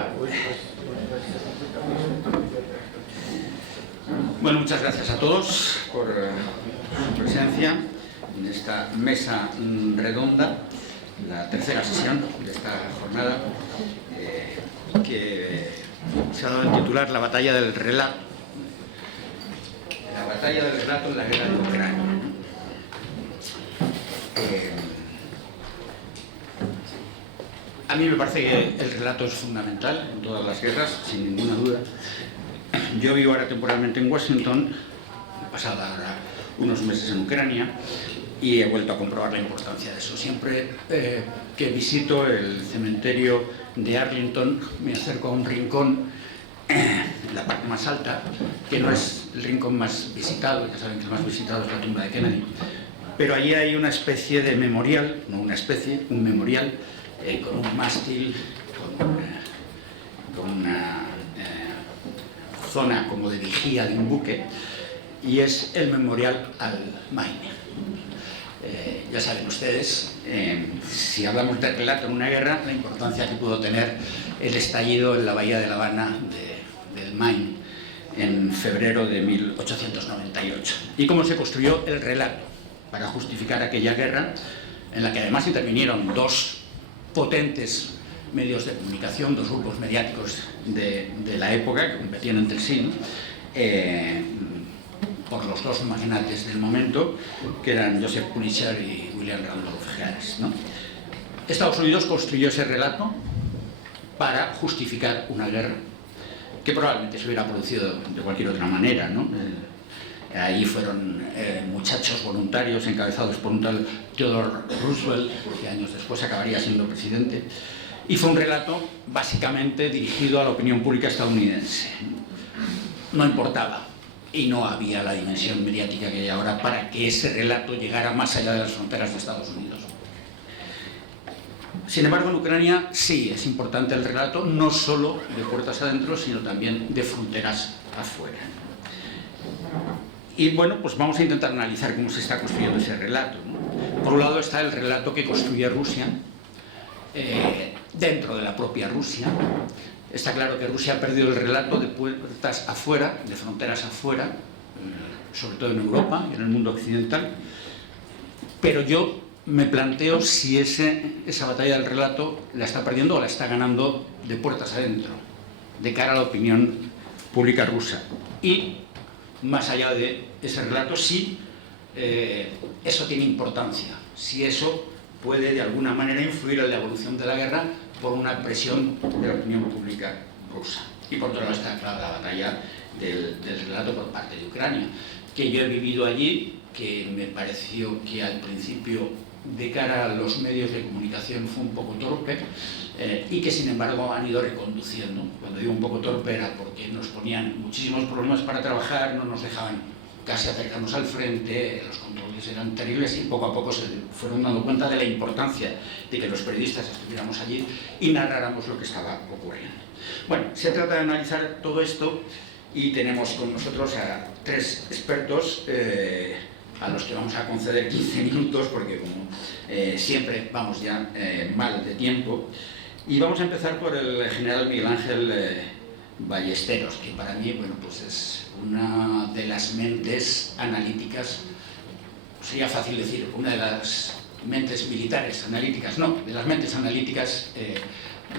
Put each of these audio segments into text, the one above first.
grabar. Bueno, muchas gracias a todos por su presencia en esta mesa redonda, la tercera sesión de esta jornada, que se ha dado en titular La batalla del relato. La batalla del relato en la guerra de Ucrania. A mí me parece que el relato es fundamental en todas las guerras, sin ninguna duda. Yo vivo ahora temporalmente en Washington, he pasado ahora unos meses en Ucrania y he vuelto a comprobar la importancia de eso. Siempre que visito el cementerio de Arlington me acerco a un rincón, la parte más alta, que no es el rincón más visitado, ya saben que el más visitado es la tumba de Kennedy, pero allí hay una especie de memorial, no una especie, un memorial, con un mástil, con una zona como de vigía de un buque, y es el memorial al Maine. Ya saben ustedes, si hablamos de relato en una guerra, la importancia que pudo tener el estallido en la bahía de La Habana del Maine en febrero de 1898, y cómo se construyó el relato para justificar aquella guerra, en la que además intervinieron dos potentes medios de comunicación, dos grupos mediáticos de la época que competían entre sí, ¿no? Por los dos magnates del momento, que eran Joseph Pulitzer y William Randolph Hearst, ¿no? Estados Unidos construyó ese relato para justificar una guerra que probablemente se hubiera producido de cualquier otra manera, ¿no? Ahí fueron muchachos voluntarios encabezados por un tal Theodore Roosevelt, que años después acabaría siendo presidente, y fue un relato básicamente dirigido a la opinión pública estadounidense. No importaba, y no había la dimensión mediática que hay ahora para que ese relato llegara más allá de las fronteras de Estados Unidos. Sin embargo, en Ucrania sí es importante el relato, no solo de puertas adentro, sino también de fronteras afuera. Y bueno, pues vamos a intentar analizar cómo se está construyendo ese relato, ¿no? Por un lado está el relato que construye Rusia, dentro de la propia Rusia. Está claro que Rusia ha perdido el relato de puertas afuera, de fronteras afuera, sobre todo en Europa y en el mundo occidental, pero yo me planteo si esa batalla del relato la está perdiendo o la está ganando de puertas adentro, de cara a la opinión pública rusa. Y más allá de ese relato, si eso tiene importancia, si eso puede de alguna manera influir en la evolución de la guerra por una presión de la opinión pública rusa. Y por otro lado está clara la batalla del relato por parte de Ucrania, que yo he vivido allí, que me pareció que al principio de cara a los medios de comunicación fue un poco torpe, y que sin embargo han ido reconduciendo. Cuando digo un poco torpe era porque nos ponían muchísimos problemas para trabajar, no nos dejaban casi acercarnos al frente, los controles eran terribles, y poco a poco se fueron dando cuenta de la importancia de que los periodistas estuviéramos allí y narráramos lo que estaba ocurriendo. Bueno, se trata de analizar todo esto y tenemos con nosotros a tres expertos, a los que vamos a conceder 15 minutos porque como siempre vamos ya mal de tiempo. Y vamos a empezar por el general Miguel Ángel Ballesteros, que para mí, bueno, pues es una de las mentes analíticas, sería fácil decir, una de las mentes militares analíticas, no, de las mentes analíticas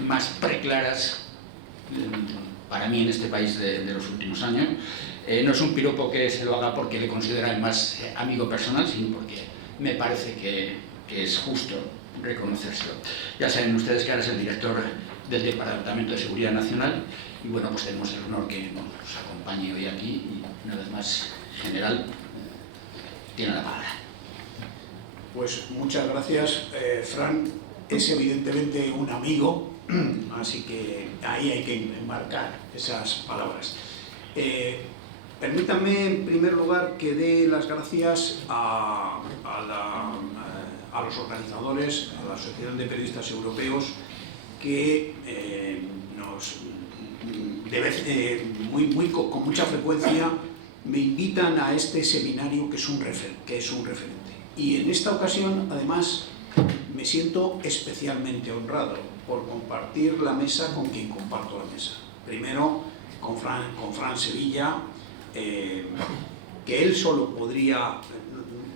más preclaras para mí en este país de los últimos años. No es un piropo que se lo haga porque le considera además amigo personal, sino porque me parece que es justo reconocérselo. Ya saben ustedes que ahora es el director del Departamento de Seguridad Nacional y bueno, pues tenemos el honor que nos acompañe hoy aquí y una vez más, general, tiene la palabra. Pues muchas gracias, Fran. Es evidentemente un amigo, así que ahí hay que enmarcar esas palabras. Permítanme en primer lugar que dé las gracias a los organizadores, a la Asociación de Periodistas Europeos, que con mucha frecuencia me invitan a este seminario que es un referente. Y en esta ocasión, además, me siento especialmente honrado, por compartir la mesa con quien comparto la mesa. Primero, con Fran Sevilla, que él solo podría...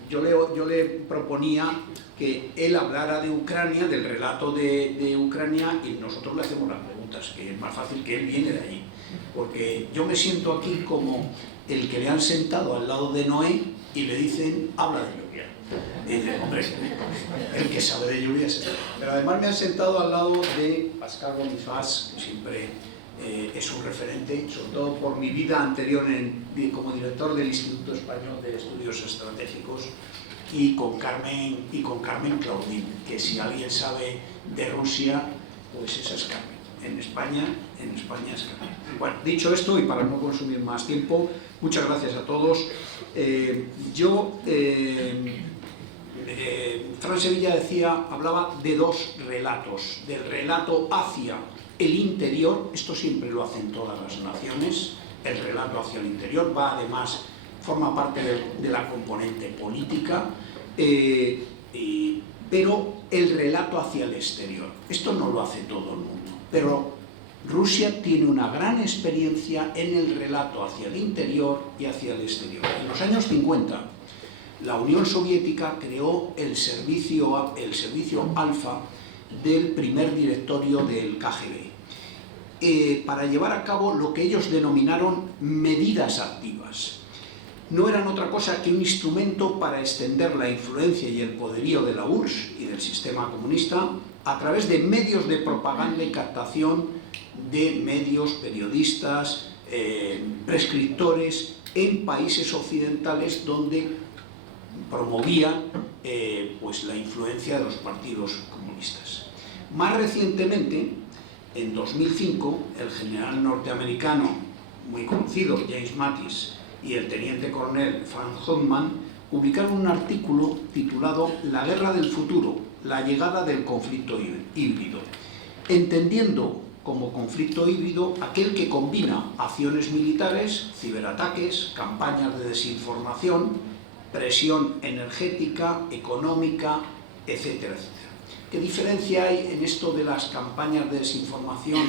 Yo le proponía que él hablara de Ucrania, del relato de Ucrania, y nosotros le hacemos las preguntas, que es más fácil, que él viene de allí. Porque yo me siento aquí como el que le han sentado al lado de Noé y le dicen, habla de lluvia. Y dice, hombre, el que sabe de lluvia es él. Pero además me han sentado al lado de Pascal Bonifaz, que siempre es un referente, sobre todo por mi vida anterior como director del Instituto Español de Estudios Estratégicos, y con Carmen Claudín, que si alguien sabe de Rusia, pues esa es Carmen. En España es Carmen. Bueno, dicho esto, y para no consumir más tiempo, muchas gracias a todos. Fran Sevilla hablaba de dos relatos, del relato hacia el interior, esto siempre lo hacen todas las naciones, el relato hacia el interior, forma parte de la componente política, pero el relato hacia el exterior, esto no lo hace todo el mundo, pero Rusia tiene una gran experiencia en el relato hacia el interior y hacia el exterior. En los años 50, la Unión Soviética creó el servicio Alfa del primer directorio del KGB, para llevar a cabo lo que ellos denominaron medidas activas. No eran otra cosa que un instrumento para extender la influencia y el poderío de la URSS y del sistema comunista a través de medios de propaganda y captación de medios, periodistas, prescriptores en países occidentales donde promovían pues la influencia de los partidos comunistas. Más recientemente, en 2005, el general norteamericano muy conocido, James Mattis, y el teniente coronel Frank Hoffman publicaron un artículo titulado La guerra del futuro, la llegada del conflicto híbrido, entendiendo como conflicto híbrido aquel que combina acciones militares, ciberataques, campañas de desinformación, presión energética, económica, etcétera, etcétera. ¿Qué diferencia hay en esto de las campañas de desinformación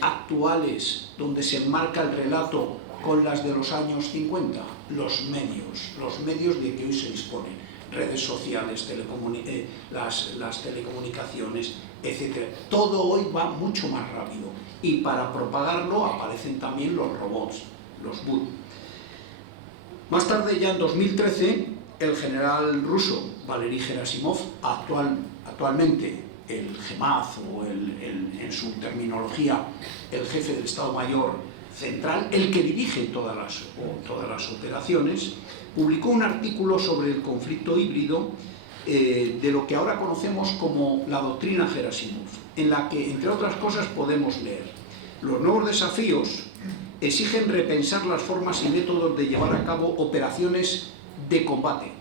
actuales, donde se enmarca el relato, con las de los años 50? Los medios de que hoy se disponen, redes sociales, las telecomunicaciones, etc. Todo hoy va mucho más rápido, y para propagarlo aparecen también los robots, los bots. Más tarde, ya en 2013, el general ruso Valery Gerasimov, actualmente el GEMAZ, o en su terminología el jefe del Estado Mayor Central, el que dirige todas las operaciones, publicó un artículo sobre el conflicto híbrido, de lo que ahora conocemos como la doctrina Gerasimov, en la que, entre otras cosas, podemos leer: los nuevos desafíos exigen repensar las formas y métodos de llevar a cabo operaciones de combate.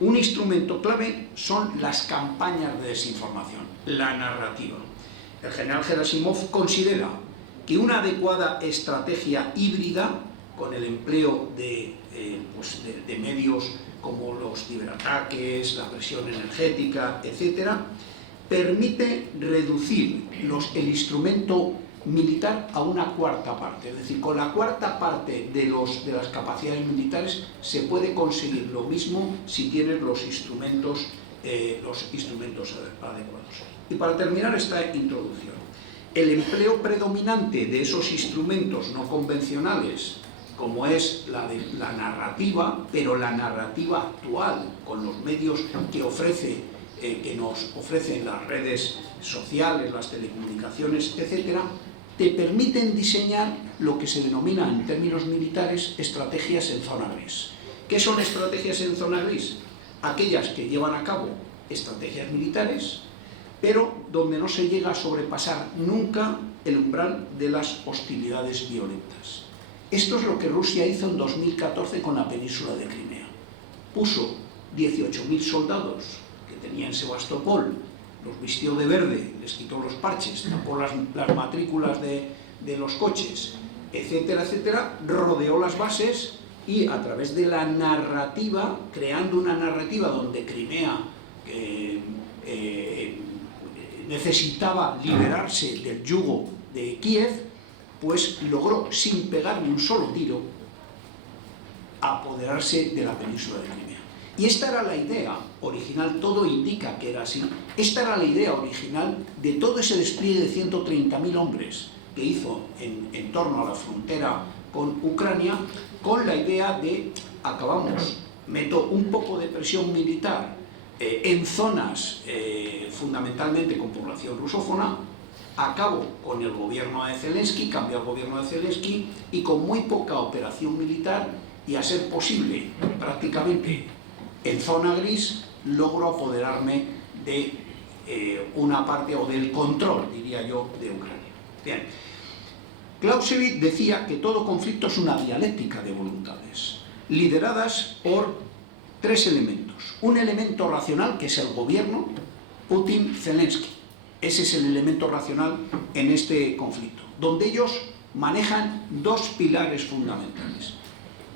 Un instrumento clave son las campañas de desinformación, la narrativa. El general Gerasimov considera que una adecuada estrategia híbrida, con el empleo de medios como los ciberataques, la presión energética, etc., permite reducir el instrumento militar a una cuarta parte. Es decir, con la cuarta parte de las capacidades militares se puede conseguir lo mismo si tienes los instrumentos adecuados. Y para terminar esta introducción, el empleo predominante de esos instrumentos no convencionales, como es la narrativa, pero la narrativa actual, con los medios que nos ofrecen las redes sociales, las telecomunicaciones, etc., te permiten diseñar lo que se denomina en términos militares estrategias en zona gris. ¿Qué son estrategias en zona gris? Aquellas que llevan a cabo estrategias militares, pero donde no se llega a sobrepasar nunca el umbral de las hostilidades violentas. Esto es lo que Rusia hizo en 2014 con la península de Crimea. Puso 18.000 soldados que tenía en Sebastopol, los vistió de verde, les quitó los parches, tapó las matrículas de los coches, etcétera, etcétera, rodeó las bases y, a través de la narrativa, creando una narrativa donde Crimea necesitaba liberarse del yugo de Kiev, pues logró, sin pegar ni un solo tiro, apoderarse de la península de Crimea. Y esta era la idea original, todo indica que era así, esta era la idea original de todo ese despliegue de 130.000 hombres que hizo en torno a la frontera con Ucrania, con la idea de, acabamos, meto un poco de presión militar en zonas fundamentalmente con población rusófona, acabo con el gobierno de Zelensky, cambio el gobierno de Zelensky, y con muy poca operación militar, y a ser posible prácticamente en zona gris, logro apoderarme de una parte, o del control, diría yo, de Ucrania. Bien. Clausewitz decía que todo conflicto es una dialéctica de voluntades, lideradas por tres elementos. Un elemento racional, que es el gobierno, Putin, Zelensky. Ese es el elemento racional en este conflicto, donde ellos manejan dos pilares fundamentales.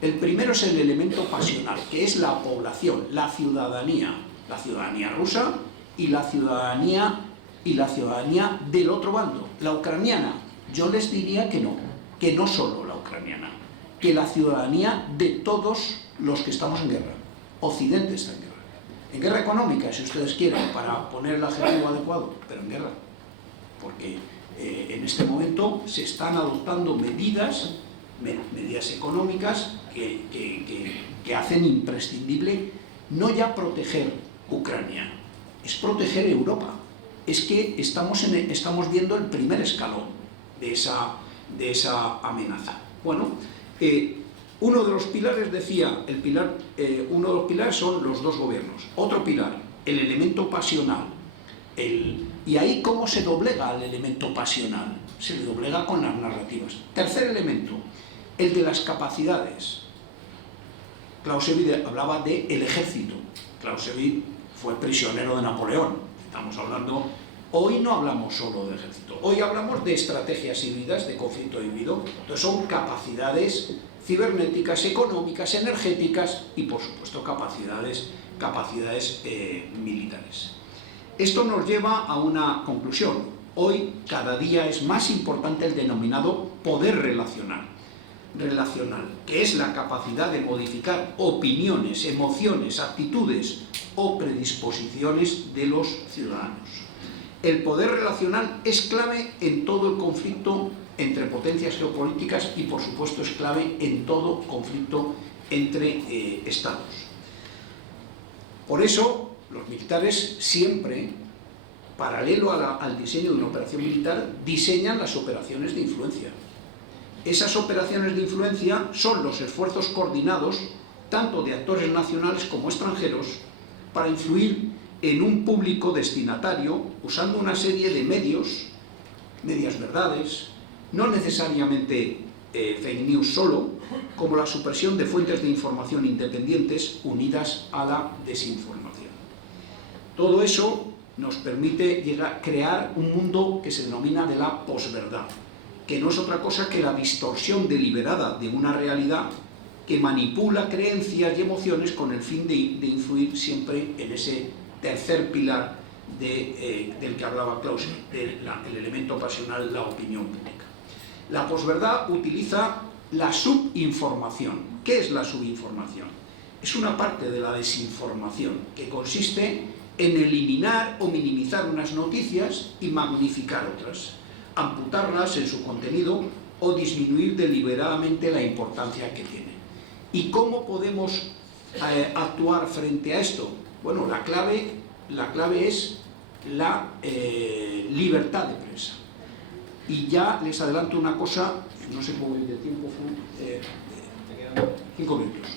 El primero es el elemento pasional, que es la población, la ciudadanía rusa y la ciudadanía del otro bando, la ucraniana. Yo les diría que no solo la ucraniana, que la ciudadanía de todos los que estamos en guerra. Occidente está en guerra económica, si ustedes quieren, para poner el adjetivo adecuado, pero en guerra, porque en este momento se están adoptando medidas económicas que hacen imprescindible no ya proteger Ucrania, es proteger Europa. Es que estamos viendo el primer escalón de esa amenaza. Bueno, uno de los pilares, decía, uno de los pilares son los dos gobiernos. Otro pilar, el elemento pasional. Y ahí, ¿cómo se doblega al elemento pasional? Se le doblega con las narrativas. Tercer elemento, el de las capacidades. Clausewitz hablaba del ejército. Clausewitz fue prisionero de Napoleón. Estamos hablando... Hoy no hablamos solo de ejército, hoy hablamos de estrategias híbridas, de conflicto híbrido. Entonces son capacidades cibernéticas, económicas, energéticas y, por supuesto, capacidades militares. Esto nos lleva a una conclusión. Hoy, cada día es más importante el denominado poder relacional, que es la capacidad de modificar opiniones, emociones, actitudes o predisposiciones de los ciudadanos. El poder relacional es clave en todo el conflicto entre potencias geopolíticas y, por supuesto, es clave en todo conflicto entre estados. Por eso, los militares siempre, paralelo al diseño de una operación militar, diseñan las operaciones de influencia. Esas operaciones de influencia son los esfuerzos coordinados, tanto de actores nacionales como extranjeros, para influir en un público destinatario usando una serie de medias verdades, no necesariamente fake news solo, como la supresión de fuentes de información independientes unidas a la desinformación. Todo eso nos permite crear un mundo que se denomina de la posverdad, que no es otra cosa que la distorsión deliberada de una realidad que manipula creencias y emociones con el fin de influir siempre en ese tercer pilar del que hablaba Clausewitz, el elemento pasional, la opinión pública. La posverdad utiliza la subinformación. ¿Qué es la subinformación? Es una parte de la desinformación que consiste en eliminar o minimizar unas noticias y magnificar otras, amputarlas en su contenido o disminuir deliberadamente la importancia que tienen. ¿Y cómo podemos actuar frente a esto? Bueno, la clave es la libertad de prensa. Y ya les adelanto una cosa, no sé cómo de tiempo fue, 5 minutos.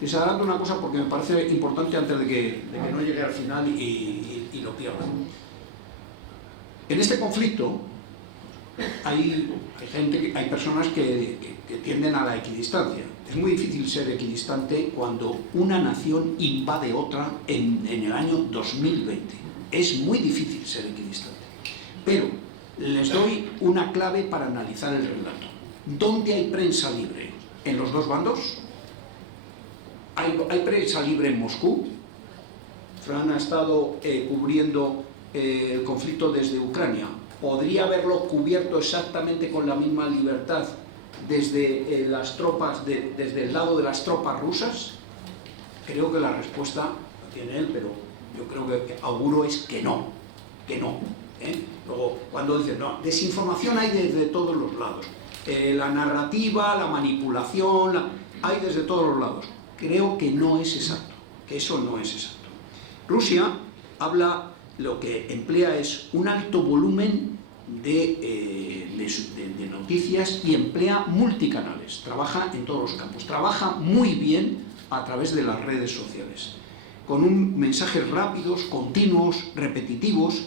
Les adelanto una cosa porque me parece importante antes de que no llegue al final y lo pierdan. En este conflicto hay personas que tienden a la equidistancia. Es muy difícil ser equidistante cuando una nación invade otra en el año 2020. Es muy difícil ser equidistante. Pero les doy una clave para analizar el relato. ¿Dónde hay prensa libre? ¿En los dos bandos? ¿Hay prensa libre en Moscú? Fran ha estado cubriendo el conflicto desde Ucrania, podría haberlo cubierto exactamente con la misma libertad desde las tropas, desde el lado de las tropas rusas? Creo que la respuesta la tiene él, pero yo creo que auguro es que no, Luego, cuando dicen, no, desinformación hay desde todos los lados, la narrativa, la manipulación, hay desde todos los lados. Creo que no es exacto, que eso no es exacto. Rusia habla, lo que emplea es un alto volumen de noticias y emplea multicanales, trabaja en todos los campos, trabaja muy bien a través de las redes sociales, con mensajes rápidos, continuos, repetitivos,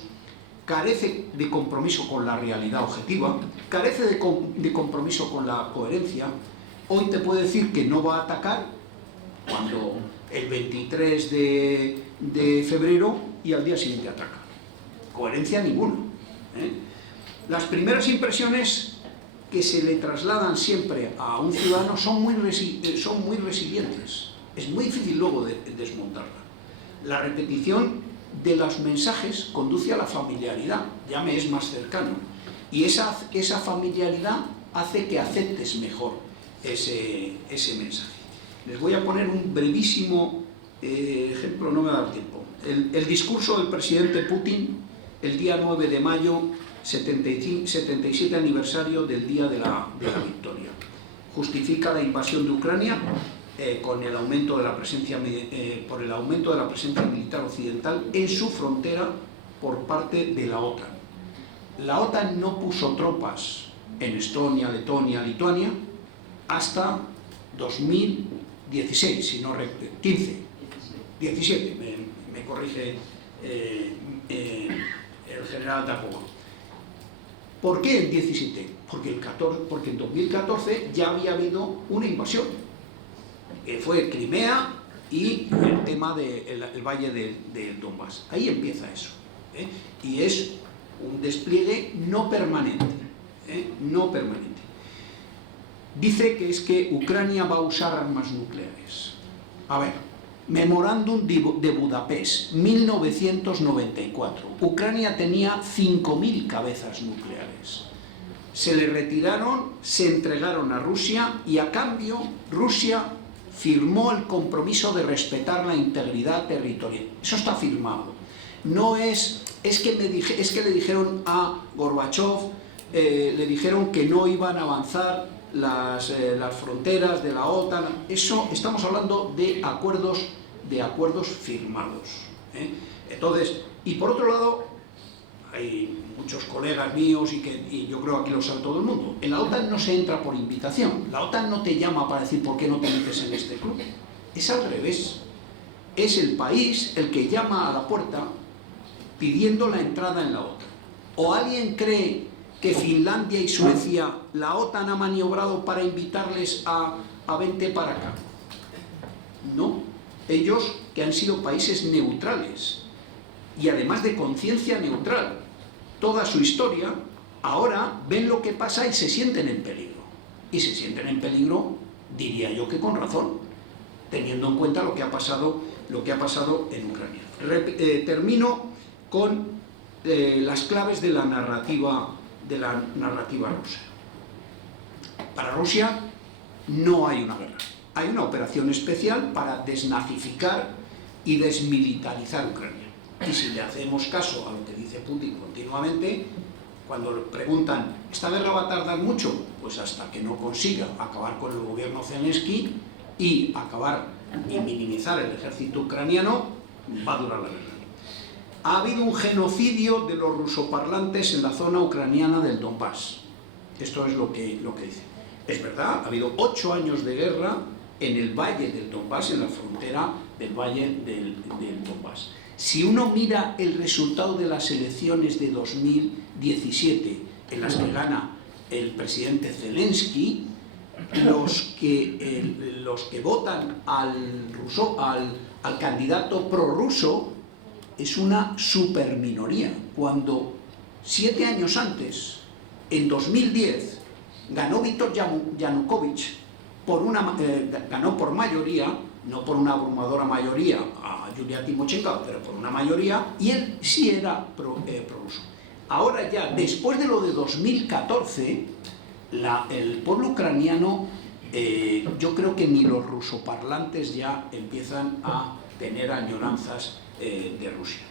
carece de compromiso con la realidad objetiva, carece de compromiso con la coherencia. Hoy te puede decir que no va a atacar cuando el 23 de febrero y al día siguiente ataca. Coherencia ninguna. Las primeras impresiones que se le trasladan siempre a un ciudadano son muy resilientes. Es muy difícil luego desmontarla. La repetición de los mensajes conduce a la familiaridad, ya me es más cercano. Y esa familiaridad hace que aceptes mejor ese mensaje. Les voy a poner un brevísimo ejemplo, no me va a dar tiempo. El discurso del presidente Putin el día 9 de mayo, 77 aniversario del día de la victoria. Justifica la invasión de Ucrania con el aumento de la presencia, por el aumento de la presencia militar occidental en su frontera por parte de la OTAN. La OTAN no puso tropas en Estonia, Letonia, Lituania hasta 2016, si no 17, me corrige el general Tapoa. ¿Por qué en 17? Porque en 2014 ya había habido una invasión, que fue Crimea y el tema del valle del Donbass. Ahí empieza eso, y es un despliegue no permanente, no permanente. Dice que es que Ucrania va a usar armas nucleares. A ver, Memorándum de Budapest, 1994. Ucrania tenía 5.000 cabezas nucleares. Se le retiraron, se entregaron a Rusia y a cambio Rusia firmó el compromiso de respetar la integridad territorial. Eso está firmado. No es que le dijeron a Gorbachov, le dijeron que no iban a avanzar las fronteras de la OTAN. Eso, estamos hablando de acuerdos firmados. Entonces, y por otro lado, hay muchos colegas míos y yo creo que aquí lo sabe todo el mundo. En la OTAN no se entra por invitación. La OTAN no te llama para decir por qué no te metes en este club. Es al revés. Es el país el que llama a la puerta pidiendo la entrada en la OTAN. ¿O alguien cree que Finlandia y Suecia, la OTAN ha maniobrado para invitarles a vente para acá? No. Ellos, que han sido países neutrales y además de conciencia neutral toda su historia, ahora ven lo que pasa y se sienten en peligro. Y se sienten en peligro, diría yo que con razón, teniendo en cuenta lo que ha pasado en Ucrania. Termino con las claves de la narrativa rusa. Para Rusia no hay una guerra. Hay una operación especial para desnazificar y desmilitarizar Ucrania. Y si le hacemos caso a lo que dice Putin continuamente, cuando le preguntan, ¿esta guerra va a tardar mucho? Pues hasta que no consiga acabar con el gobierno Zelensky y acabar y minimizar el ejército ucraniano, va a durar la guerra. Ha habido un genocidio de los rusoparlantes en la zona ucraniana del Donbass. Esto es lo que dice. Es verdad, ha habido 8 años de guerra en el valle del Donbass, en la frontera del valle del Donbass. Si uno mira el resultado de las elecciones de 2017, en las que gana el presidente Zelensky, los que votan al candidato prorruso es una superminoría, cuando 7 años antes, en 2010, ganó Víktor Yanukovych, ganó por mayoría, no por una abrumadora mayoría Yulia Timochenko, pero por una mayoría, y él sí era prorruso. Ahora ya, después de lo de 2014, el pueblo ucraniano, yo creo que ni los rusoparlantes ya empiezan a tener añoranzas de Rusia.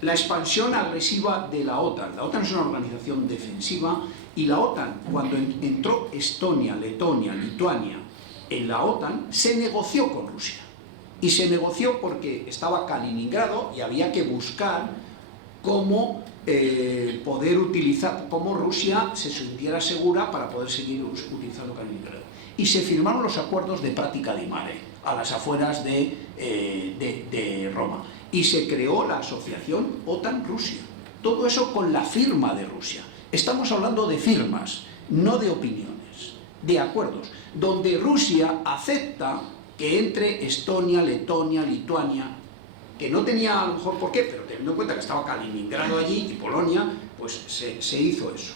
La expansión agresiva de la OTAN. La OTAN es una organización defensiva y la OTAN, cuando entró Estonia, Letonia, Lituania en la OTAN, se negoció con Rusia. Y se negoció porque estaba Kaliningrado y había que buscar cómo poder utilizar, cómo Rusia se sintiera segura para poder seguir utilizando Kaliningrado. Y se firmaron los acuerdos de Prática di Mare, a las afueras de Roma. Y se creó la asociación OTAN-Rusia. Todo eso con la firma de Rusia. Estamos hablando de firmas, no de opiniones, de acuerdos, donde Rusia acepta que entre Estonia, Letonia, Lituania, que no tenía a lo mejor por qué, pero teniendo en cuenta que estaba Kaliningrado allí y Polonia, pues se hizo eso.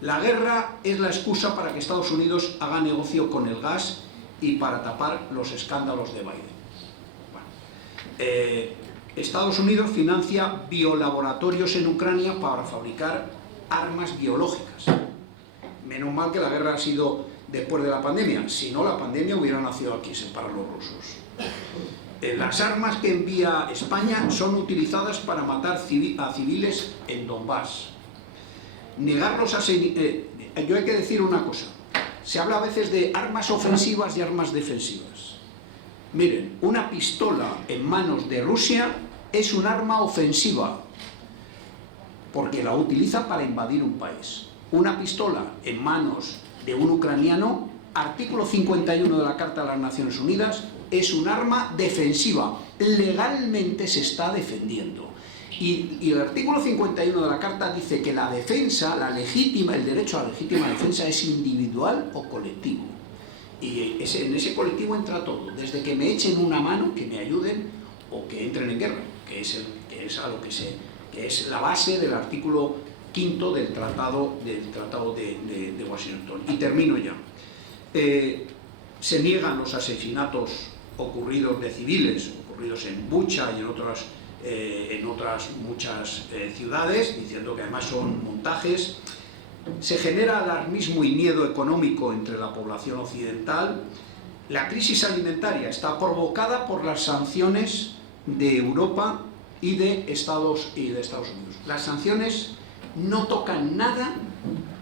La guerra es la excusa para que Estados Unidos haga negocio con el gas y para tapar los escándalos de Biden. Estados Unidos financia biolaboratorios en Ucrania para fabricar armas biológicas. Menos mal que la guerra ha sido después de la pandemia, si no la pandemia hubiera nacido aquí, para los rusos. Las armas que envía España son utilizadas para matar a civiles en Donbass. Negarlos a... yo hay que decir una cosa, se habla a veces de armas ofensivas y armas defensivas. Miren, una pistola en manos de Rusia es un arma ofensiva, porque la utiliza para invadir un país. Una pistola en manos de un ucraniano, artículo 51 de la Carta de las Naciones Unidas, es un arma defensiva. Legalmente se está defendiendo. Y el artículo 51 de la Carta dice que la defensa, el derecho a la legítima defensa es individual o colectivo. Y en ese colectivo entra todo, desde que me echen una mano, que me ayuden, o que entren en guerra, que es la base del artículo 5 del Tratado de Washington. Y termino ya. Se niegan los asesinatos ocurridos de civiles, ocurridos en Bucha y en otras muchas ciudades, diciendo que además son montajes. Se genera alarmismo y miedo económico entre la población occidental. La crisis alimentaria está provocada por las sanciones de Europa y de Estados Unidos. Las sanciones no tocan nada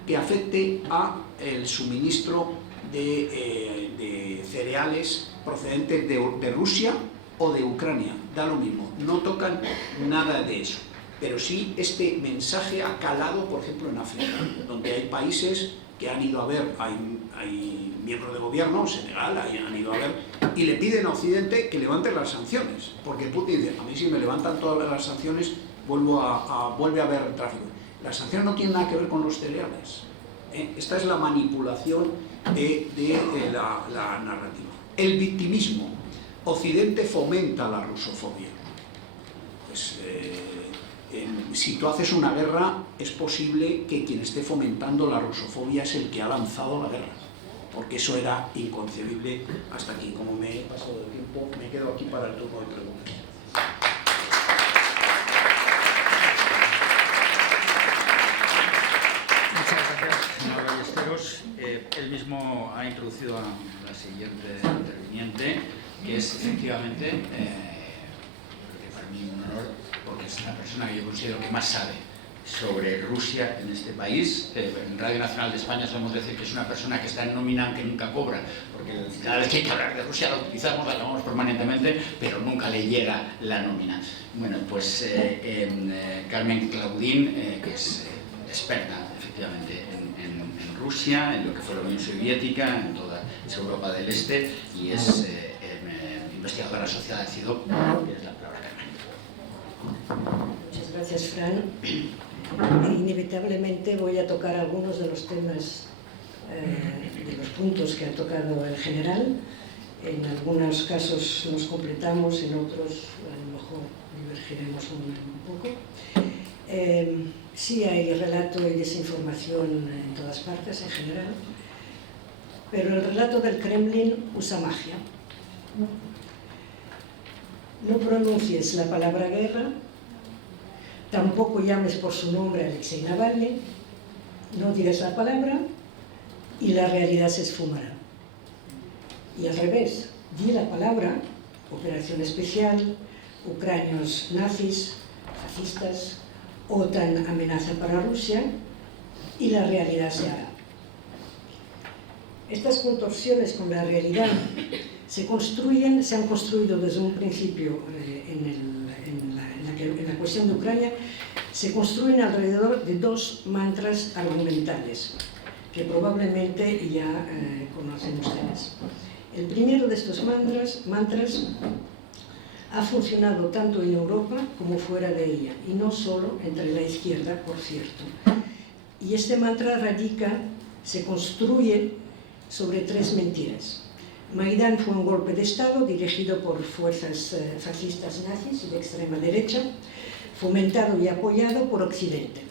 que afecte al suministro de cereales procedentes de Rusia o de Ucrania. Da lo mismo, no tocan nada de eso. Pero sí este mensaje ha calado, por ejemplo, en África, donde hay países que han ido a ver, hay miembros de gobierno, Senegal, han ido a ver, y le piden a Occidente que levanten las sanciones, porque Putin dice, a mí si me levantan todas las sanciones, vuelve a haber tráfico. Las sanciones no tienen nada que ver con los cereales. Esta es la manipulación de la narrativa. El victimismo. Occidente fomenta la rusofobia. Pues, si tú haces una guerra, es posible que quien esté fomentando la rusofobia es el que ha lanzado la guerra, porque eso era inconcebible hasta aquí. Como me he pasado de tiempo, me quedo aquí para el turno de preguntas. Muchas gracias, señor Ballesteros. Él mismo ha introducido a la siguiente interviniente, que es efectivamente, para mí un honor, porque es la persona que yo considero que más sabe sobre Rusia en este país. En Radio Nacional de España solemos decir que es una persona que está en nómina aunque nunca cobra, porque cada vez que hay que hablar de Rusia la utilizamos, la llamamos permanentemente, pero nunca le llega la nómina. Bueno, pues Carmen Claudín, que es experta efectivamente en Rusia, en lo que fue la Unión Soviética, en toda esa Europa del Este, y es investigadora asociada al CIDOC. Tienes la palabra, Carmen. Muchas gracias, Fran. Inevitablemente voy a tocar algunos de los temas, de los puntos que ha tocado el general. En algunos casos nos completamos, en otros a lo mejor divergiremos un poco. Sí hay relato y desinformación en todas partes en general, pero el relato del Kremlin usa magia. no pronuncies la palabra guerra, tampoco llames por su nombre a Alexei Navalny, no digas la palabra y la realidad se esfumará. Y al revés, di la palabra, operación especial, ucranianos nazis, fascistas, OTAN amenaza para Rusia, y la realidad se hará. Estas contorsiones con la realidad se han construido desde un principio en la cuestión de Ucrania, se construyen alrededor de dos mantras argumentales que probablemente ya conocen ustedes. El primero de estos mantras ha funcionado tanto en Europa como fuera de ella, y no solo entre la izquierda, por cierto. Y este mantra se construye sobre tres mentiras. Maidán fue un golpe de Estado dirigido por fuerzas fascistas nazis y de extrema derecha, fomentado y apoyado por Occidente.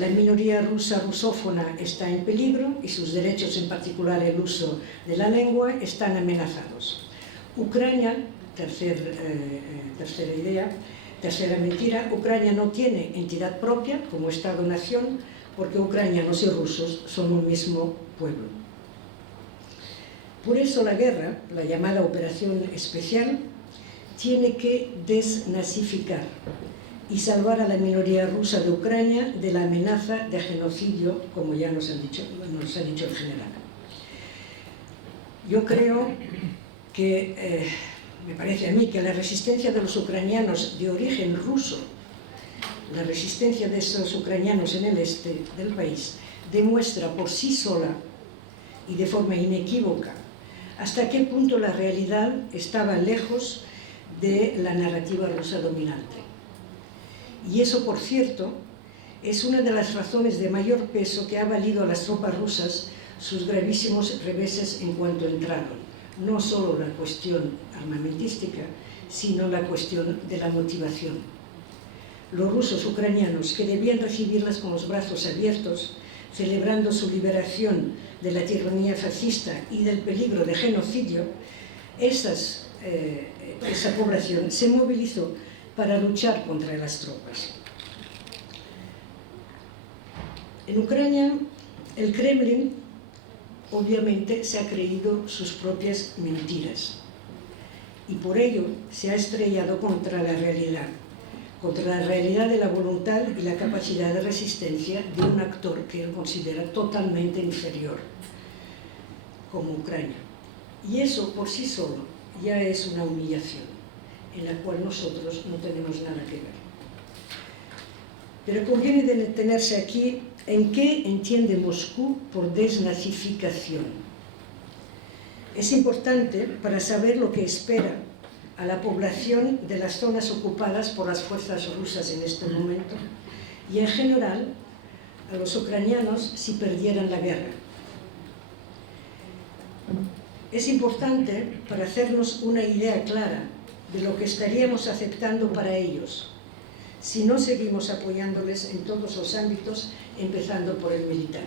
La minoría rusa rusófona está en peligro y sus derechos, en particular el uso de la lengua, están amenazados. Ucrania, tercera mentira, Ucrania no tiene entidad propia como Estado-nación porque ucranianos y rusos son un mismo pueblo. Por eso la guerra, la llamada operación especial, tiene que desnazificar y salvar a la minoría rusa de Ucrania de la amenaza de genocidio, como ya nos ha dicho el general. Yo creo que, me parece a mí, que la resistencia de los ucranianos de origen ruso, la resistencia de esos ucranianos en el este del país, demuestra por sí sola y de forma inequívoca hasta qué punto la realidad estaba lejos de la narrativa rusa dominante. Y eso, por cierto, es una de las razones de mayor peso que ha valido a las tropas rusas sus gravísimos reveses en cuanto entraron. No solo la cuestión armamentística, sino la cuestión de la motivación. Los rusos ucranianos, que debían recibirlas con los brazos abiertos, celebrando su liberación de la tiranía fascista y del peligro de genocidio, esa población se movilizó para luchar contra las tropas. En Ucrania, el Kremlin obviamente se ha creído sus propias mentiras y por ello se ha estrellado contra la realidad de la voluntad y la capacidad de resistencia de un actor que él considera totalmente inferior, como Ucrania. Y eso por sí solo ya es una humillación, en la cual nosotros no tenemos nada que ver. Pero conviene detenerse aquí en qué entiende Moscú por desnazificación. Es importante para saber lo que espera a la población de las zonas ocupadas por las fuerzas rusas en este momento y en general a los ucranianos si perdieran la guerra. Es importante para hacernos una idea clara de lo que estaríamos aceptando para ellos si no seguimos apoyándoles en todos los ámbitos, empezando por el militar.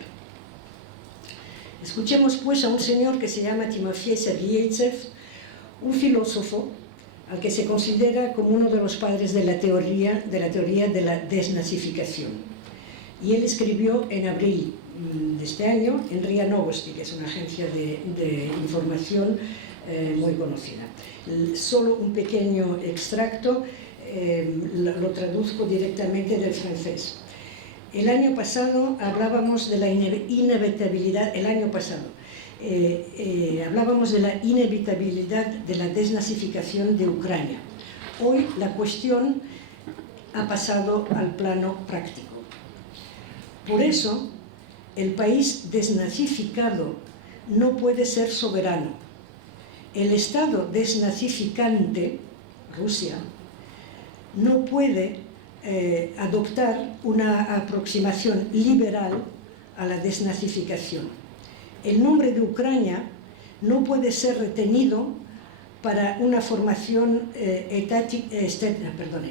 Escuchemos pues a un señor que se llama Timofey Sergeyevtsev, un filósofo al que se considera como uno de los padres de la teoría de la desnazificación. Y él escribió en abril de este año en RIA Novosti, que es una agencia de información muy conocida. Solo un pequeño extracto, lo traduzco directamente del francés. El año pasado hablábamos de la inevitabilidad, hablábamos de la inevitabilidad de la desnazificación de Ucrania. Hoy la cuestión ha pasado al plano práctico. Por eso, el país desnazificado no puede ser soberano. El Estado desnazificante, Rusia, no puede adoptar una aproximación liberal a la desnazificación. El nombre de Ucrania no puede ser retenido para una formación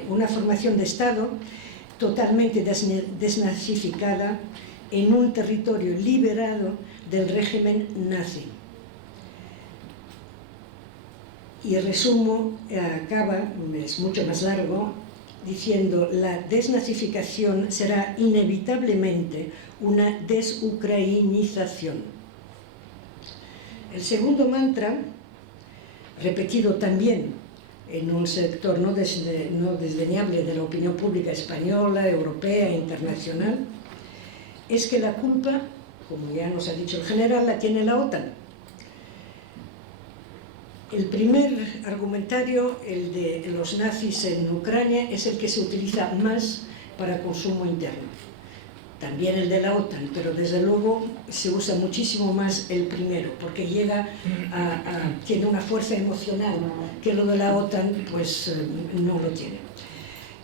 una formación de Estado totalmente desnazificada en un territorio liberado del régimen nazi. Y resumo, acaba, es mucho más largo, diciendo: la desnazificación será inevitablemente una desucrainización. El segundo mantra, repetido también en un sector no desdeñable de la opinión pública española, europea e internacional, es que la culpa, como ya nos ha dicho el general, la tiene la OTAN. El primer argumentario, el de los nazis en Ucrania, es el que se utiliza más para consumo interno. También el de la OTAN, pero desde luego se usa muchísimo más el primero, porque tiene una fuerza emocional que lo de la OTAN pues no lo tiene.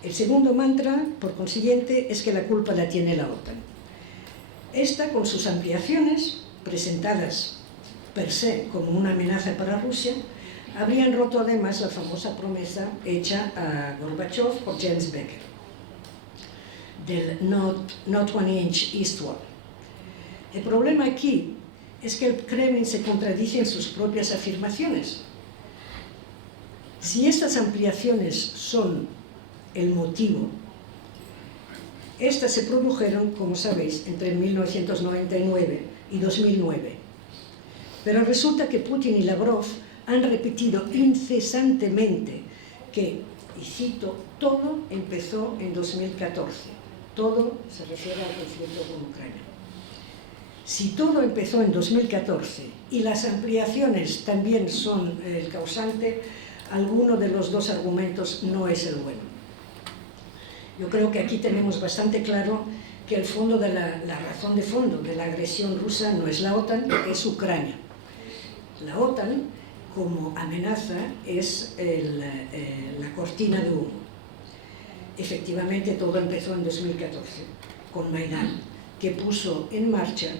El segundo mantra, por consiguiente, es que la culpa la tiene la OTAN. Esta, con sus ampliaciones, presentadas per se como una amenaza para Rusia, habrían roto además la famosa promesa hecha a Gorbachev por James Becker, del Not One Inch Eastward. El problema aquí es que el Kremlin se contradice en sus propias afirmaciones. Si estas ampliaciones son el motivo, estas se produjeron, como sabéis, entre 1999 y 2009. Pero resulta que Putin y Lavrov han repetido incesantemente que, y cito, todo empezó en 2014. Todo se refiere al conflicto con Ucrania. Si todo empezó en 2014 y las ampliaciones también son el causante, alguno de los dos argumentos no es el bueno. Yo creo que aquí tenemos bastante claro que el fondo de la razón de fondo de la agresión rusa no es la OTAN, es Ucrania. La OTAN, como amenaza, es la cortina de humo. Efectivamente, todo empezó en 2014, con Maidán, que puso en marcha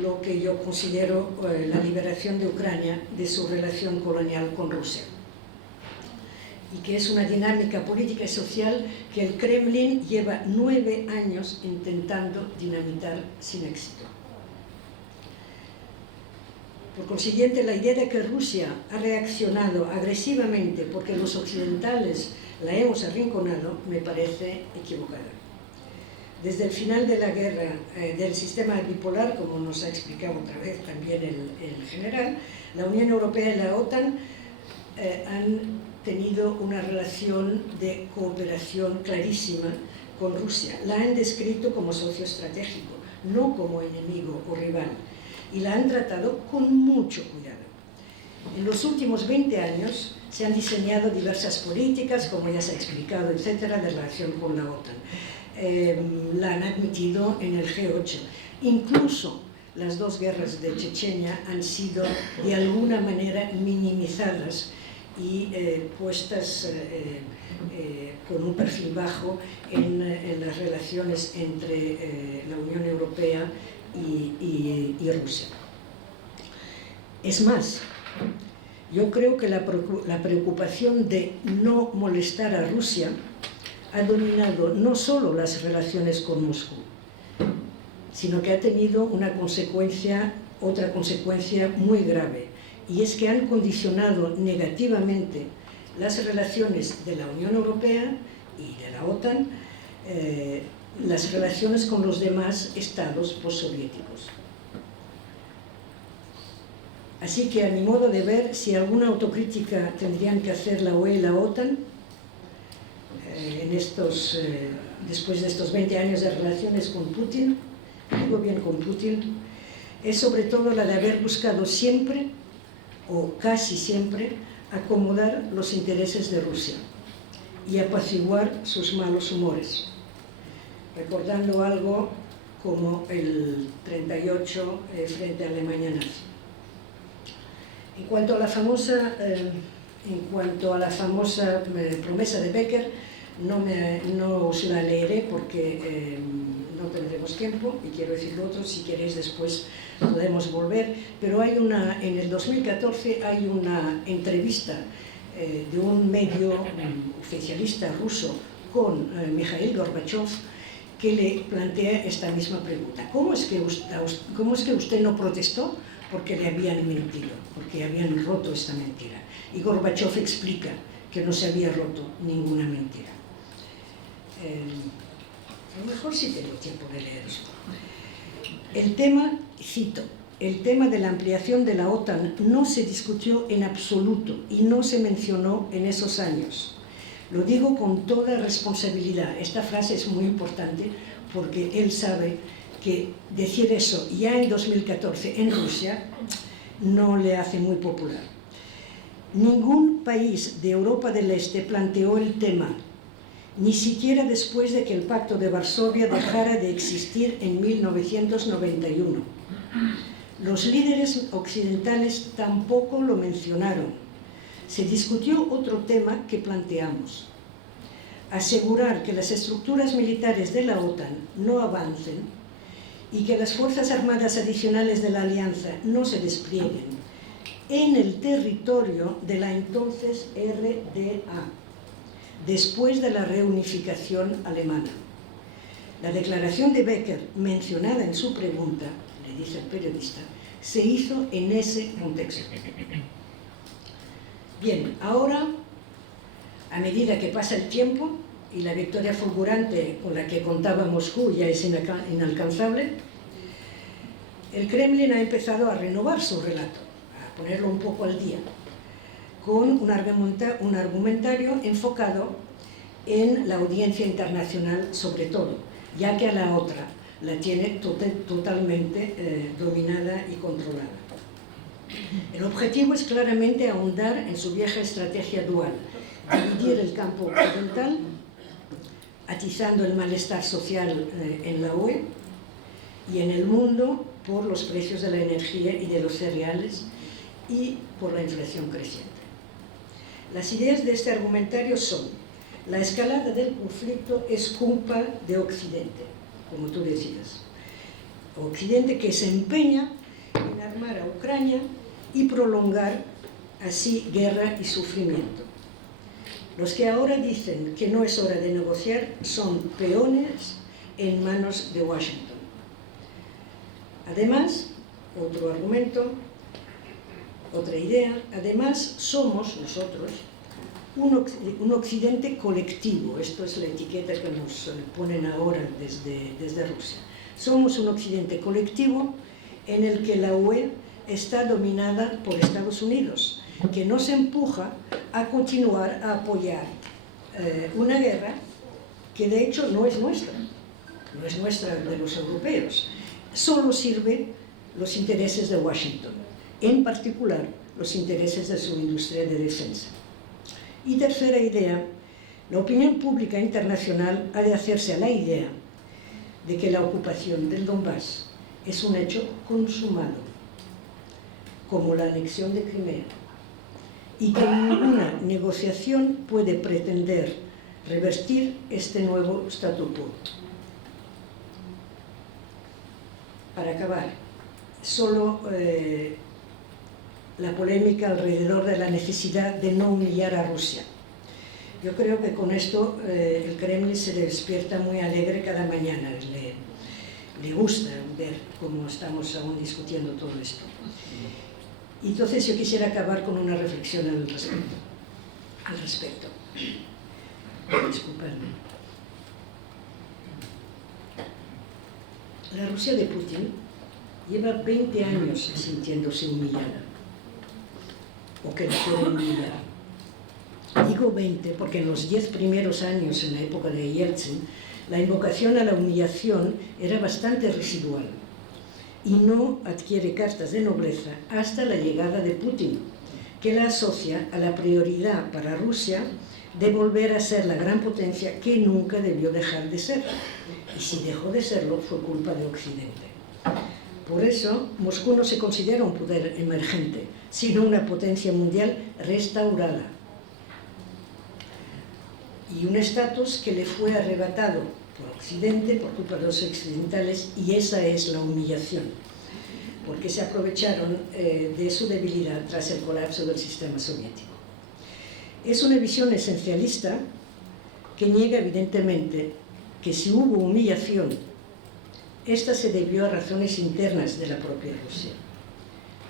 lo que yo considero la liberación de Ucrania de su relación colonial con Rusia. Y que es una dinámica política y social que el Kremlin lleva 9 años intentando dinamitar sin éxito. Por consiguiente, la idea de que Rusia ha reaccionado agresivamente porque los occidentales la hemos arrinconado me parece equivocada. Desde el final de la guerra del sistema bipolar, como nos ha explicado otra vez también el general, la Unión Europea y la OTAN han tenido una relación de cooperación clarísima con Rusia. La han descrito como socio estratégico, no como enemigo o rival, y la han tratado con mucho cuidado. En los últimos 20 años se han diseñado diversas políticas, como ya se ha explicado, etcétera, de relación con la OTAN. La han admitido en el G8. Incluso las dos guerras de Chechenia han sido de alguna manera minimizadas y puestas con un perfil bajo en las relaciones entre la Unión Europea y Rusia. Es más, yo creo que la preocupación de no molestar a Rusia ha dominado no solo las relaciones con Moscú, sino que ha tenido otra consecuencia muy grave, y es que han condicionado negativamente las relaciones de la Unión Europea y de la OTAN, las relaciones con los demás estados postsoviéticos. Así que, a mi modo de ver, si alguna autocrítica tendrían que hacer la UE y la OTAN, después de estos 20 años de relaciones con Putin, digo bien con Putin, es sobre todo la de haber buscado siempre, o casi siempre, acomodar los intereses de Rusia y apaciguar sus malos humores, recordando algo como el 38 frente a Alemania nazi. En cuanto a la famosa promesa de Becker, no os la leeré porque no tendremos tiempo, y quiero decir lo otro, si queréis después podemos volver, pero en el 2014 hay una entrevista de un medio oficialista ruso con Mikhail Gorbachev, que le plantea esta misma pregunta. ¿Cómo es que usted no protestó? Porque le habían mentido, porque habían roto esta mentira. Y Gorbachov explica que no se había roto ninguna mentira. A lo mejor sí tengo tiempo de leer esto. El tema, cito, el tema de la ampliación de la OTAN no se discutió en absoluto y no se mencionó en esos años. Lo digo con toda responsabilidad. Esta frase es muy importante porque él sabe que decir eso ya en 2014 en Rusia no le hace muy popular. Ningún país de Europa del Este planteó el tema, ni siquiera después de que el Pacto de Varsovia dejara de existir en 1991. Los líderes occidentales tampoco lo mencionaron. Se discutió otro tema que planteamos: asegurar que las estructuras militares de la OTAN no avancen y que las fuerzas armadas adicionales de la alianza no se desplieguen en el territorio de la entonces RDA, después de la reunificación alemana. La declaración de Becker, mencionada en su pregunta, le dice el periodista, se hizo en ese contexto. Bien, ahora, a medida que pasa el tiempo y la victoria fulgurante con la que contaba Moscú ya es inalcanzable, el Kremlin ha empezado a renovar su relato, a ponerlo un poco al día, con un argumentario enfocado en la audiencia internacional sobre todo, ya que a la otra la tiene totalmente dominada y controlada. El objetivo es claramente ahondar en su vieja estrategia dual, dividir el campo occidental, atizando el malestar social en la UE y en el mundo por los precios de la energía y de los cereales y por la inflación creciente. Las ideas de este argumentario son: la escalada del conflicto es culpa de Occidente, como tú decías. Occidente que se empeña en armar a Ucrania y prolongar así guerra y sufrimiento. Los que ahora dicen que no es hora de negociar son peones en manos de Washington. Además, otro argumento, otra idea, además somos nosotros un Occidente colectivo. Esto es la etiqueta que nos ponen ahora desde Rusia. Somos un Occidente colectivo en el que la UE está dominada por Estados Unidos, que nos empuja a continuar a apoyar una guerra que de hecho no es nuestra de los europeos, solo sirve los intereses de Washington, en particular los intereses de su industria de defensa. Y tercera idea, la opinión pública internacional ha de hacerse a la idea de que la ocupación del Donbass es un hecho consumado, como la anexión de Crimea, y que ninguna negociación puede pretender revertir este nuevo statu quo. Para acabar, solo la polémica alrededor de la necesidad de no humillar a Rusia. Yo creo que con esto el Kremlin se despierta muy alegre cada mañana. Le gusta ver cómo estamos aún discutiendo todo esto. Y entonces yo quisiera acabar con una reflexión al respecto. Disculpadme. La Rusia de Putin lleva 20 años sintiéndose humillada, o que la pueden humillar. Digo 20 porque en los 10 primeros años, en la época de Yeltsin, la invocación a la humillación era bastante residual y no adquiere cartas de nobleza hasta la llegada de Putin, que la asocia a la prioridad para Rusia de volver a ser la gran potencia que nunca debió dejar de ser. Y si dejó de serlo, fue culpa de Occidente. Por eso, Moscú no se considera un poder emergente, sino una potencia mundial restaurada. Y un estatus que le fue arrebatado por Occidente, por culpa de los occidentales, y esa es la humillación, porque se aprovecharon de su debilidad tras el colapso del sistema soviético. Es una visión esencialista que niega evidentemente que si hubo humillación, esta se debió a razones internas de la propia Rusia,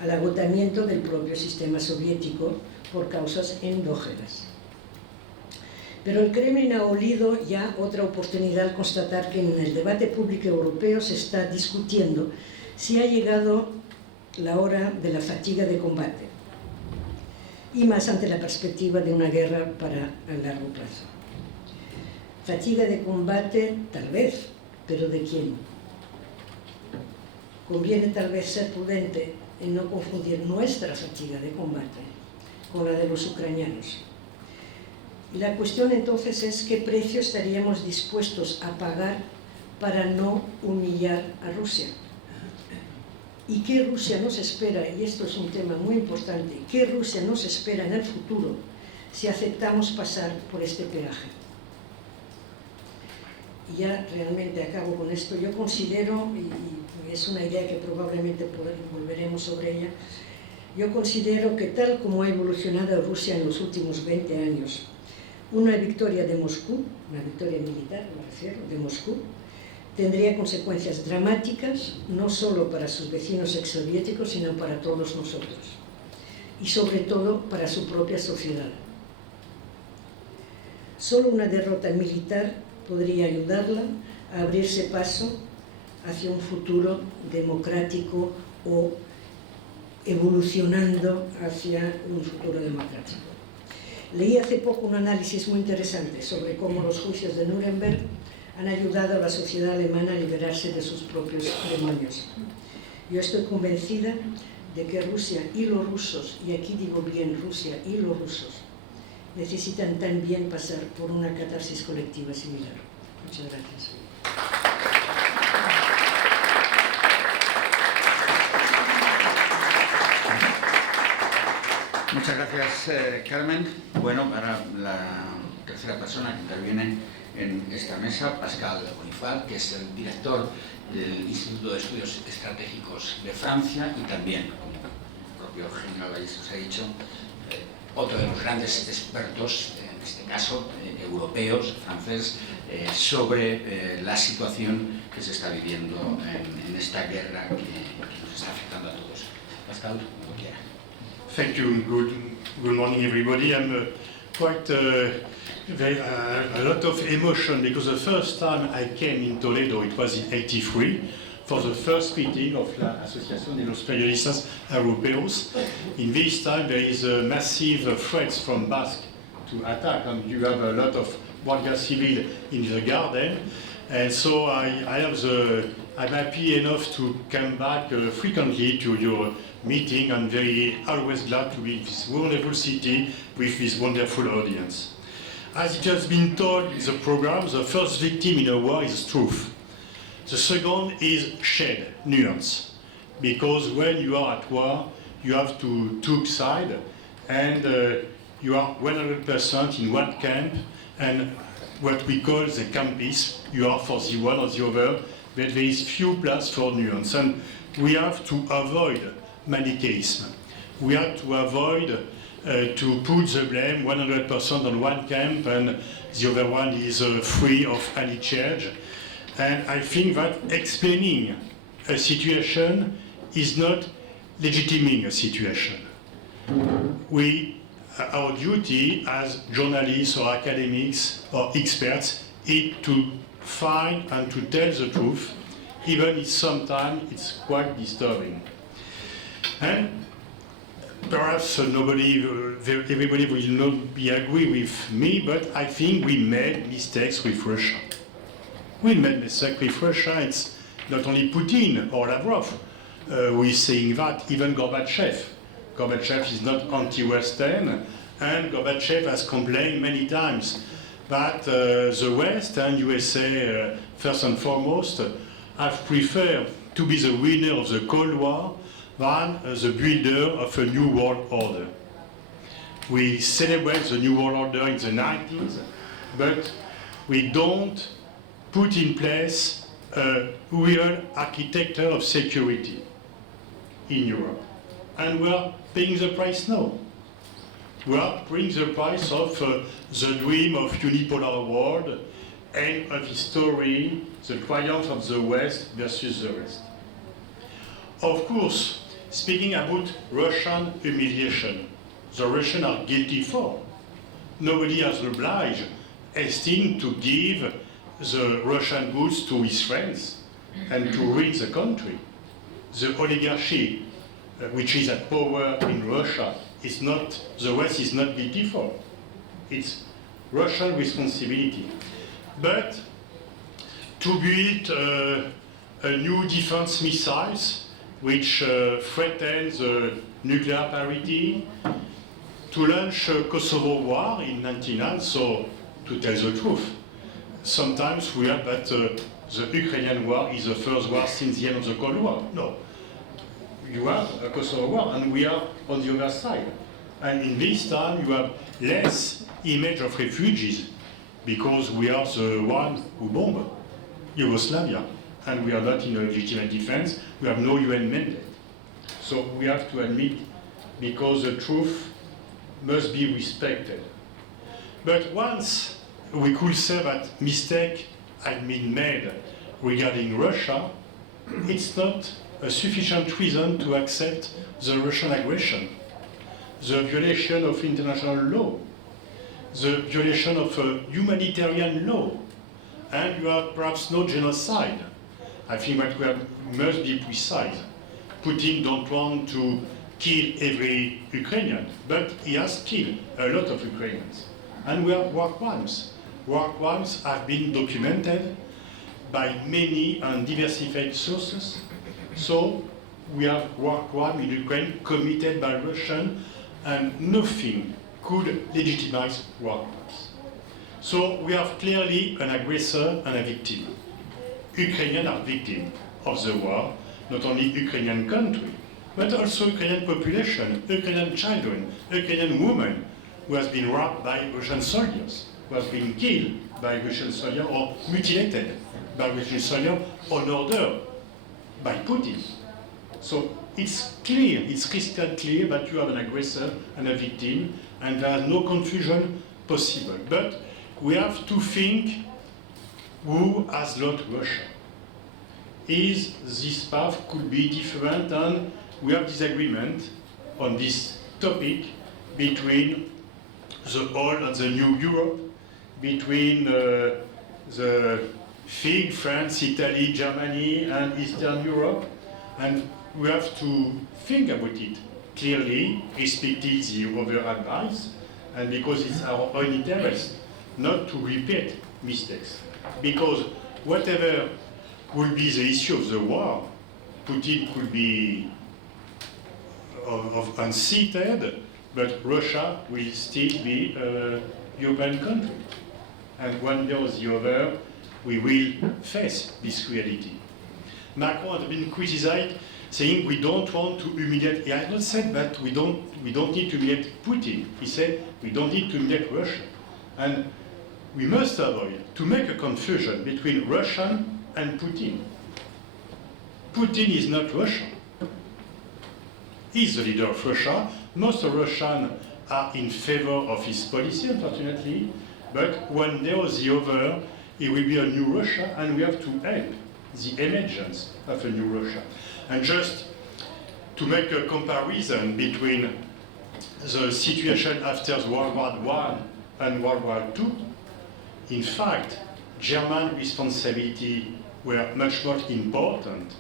al agotamiento del propio sistema soviético por causas endógenas. Pero el Kremlin ha olido ya otra oportunidad al constatar que en el debate público europeo se está discutiendo si ha llegado la hora de la fatiga de combate, y más ante la perspectiva de una guerra para a largo plazo. Fatiga de combate, tal vez, pero ¿de quién? Conviene tal vez ser prudente en no confundir nuestra fatiga de combate con la de los ucranianos. La cuestión entonces es qué precio estaríamos dispuestos a pagar para no humillar a Rusia. ¿Y qué Rusia nos espera? Y esto es un tema muy importante. ¿Qué Rusia nos espera en el futuro si aceptamos pasar por este peaje? Y ya realmente acabo con esto. Yo considero, y es una idea que probablemente volveremos sobre ella, yo considero que tal como ha evolucionado Rusia en los últimos 20 años, una victoria de Moscú, una victoria militar, me refiero, de Moscú, tendría consecuencias dramáticas no solo para sus vecinos exsoviéticos, sino para todos nosotros, y sobre todo para su propia sociedad. Solo una derrota militar podría ayudarla a abrirse paso hacia un futuro democrático o evolucionando hacia un futuro democrático. Leí hace poco un análisis muy interesante sobre cómo los juicios de Nuremberg han ayudado a la sociedad alemana a liberarse de sus propios demonios. Yo estoy convencida de que Rusia y los rusos, y aquí digo bien Rusia y los rusos, necesitan también pasar por una catarsis colectiva similar. Muchas gracias. Muchas gracias, Carmen. Bueno, para la tercera persona que interviene en esta mesa, Pascal Bonifat, que es el director del Instituto de Estudios Estratégicos de Francia y también, como el propio general Ballesteros ha dicho, otro de los grandes expertos, en este caso europeos, francés, sobre la situación que se está viviendo en esta guerra que nos está afectando a todos. Pascal, como quiera. Thank you. Good morning, everybody. I'm quite a lot of emotion because the first time I came in Toledo, it was in '83, for the first meeting of la Asociación de los Periodistas Europeos. In this time, there is a massive threats from Basque to attack, and you have a lot of Guardia Civil in the garden. And so I'm happy enough to come back frequently to your meeting. I'm always glad to be in this wonderful city with this wonderful audience. As it has been told in the program, the first victim in a war is truth. The second is shade, nuance. Because when you are at war, you have to take side, and you are 100% in one camp, and what we call the campis, you are for the one or the other, but there is few place for nuance. And we have to avoid manichaeism. We have to avoid to put the blame 100% on one camp and the other one is free of any charge. And I think that explaining a situation is not legitimizing a situation. Our duty as journalists or academics or experts is to find and to tell the truth, even if sometimes it's quite disturbing. And perhaps everybody will not be agree with me, but I think we made mistakes with Russia. We made mistakes with Russia. It's not only Putin or Lavrov who is saying that, even Gorbachev. Gorbachev is not anti-Western, and Gorbachev has complained many times that the West and USA, first and foremost, have preferred to be the winner of the Cold War than the builder of a new world order. We celebrate the new world order in the 90s, but we don't put in place a real architecture of security in Europe. And we are paying the price now. We are paying the price of the dream of unipolar world, end of history, the triumph of the West versus the rest. Of course, speaking about Russian humiliation, the Russians are guilty for. Nobody has obliged Estin to give the Russian goods to his friends and to rid the country. The oligarchy, which is at power in Russia, is not, the West is not guilty for. It's Russian responsibility. But to build a new defense missiles which threatens nuclear parity, to launch a Kosovo war in 1999, so to tell the truth, sometimes we have that the Ukrainian war is the first war since the end of the Cold War. No. You have a Kosovo war and we are on the other side. And in this time you have less image of refugees because we are the one who bombed Yugoslavia and we are not in a legitimate defense, we have no UN mandate. So we have to admit, because the truth must be respected. But once we could say that mistake had been made regarding Russia, it's not a sufficient reason to accept the Russian aggression, the violation of international law, the violation of humanitarian law, and you have perhaps no genocide. I think that we must be precise. Putin don't want to kill every Ukrainian, but he has killed a lot of Ukrainians. And we have war crimes. War crimes have been documented by many and diversified sources. So we have war crime in Ukraine committed by Russians, and nothing could legitimize war crimes. So we have clearly an aggressor and a victim. Ukrainians are victims of the war, not only Ukrainian country, but also Ukrainian population, Ukrainian children, Ukrainian women who has been raped by Russian soldiers, who has been killed by Russian soldiers or mutilated by Russian soldiers on order by Putin. So it's clear, it's crystal clear that you have an aggressor and a victim, and there is no confusion possible. But we have to think who has lost Russia. Is this path could be different, and we have disagreement on this topic between the old and the new Europe, between the FIG, France, Italy, Germany, and Eastern Europe, and we have to think about it clearly, respecting the other advice, and because it's our own interest not to repeat mistakes. Because whatever will be the issue of the war, Putin could be unseated, but Russia will still be a European country. And one day or the other, we will face this reality. Macron has been criticized, saying we don't want to humiliate. He has not said that we don't need to humiliate Putin. He said we don't need to humiliate Russia. And we must avoid to make a confusion between Russian and Putin. Putin is not Russian. He is the leader of Russia. Most of Russians are in favor of his policy, unfortunately, but one day or the other, it will be a new Russia, and we have to help the emergence of a new Russia. And just to make a comparison between the situation after World War I and World War II, in fact, German responsibility were much more important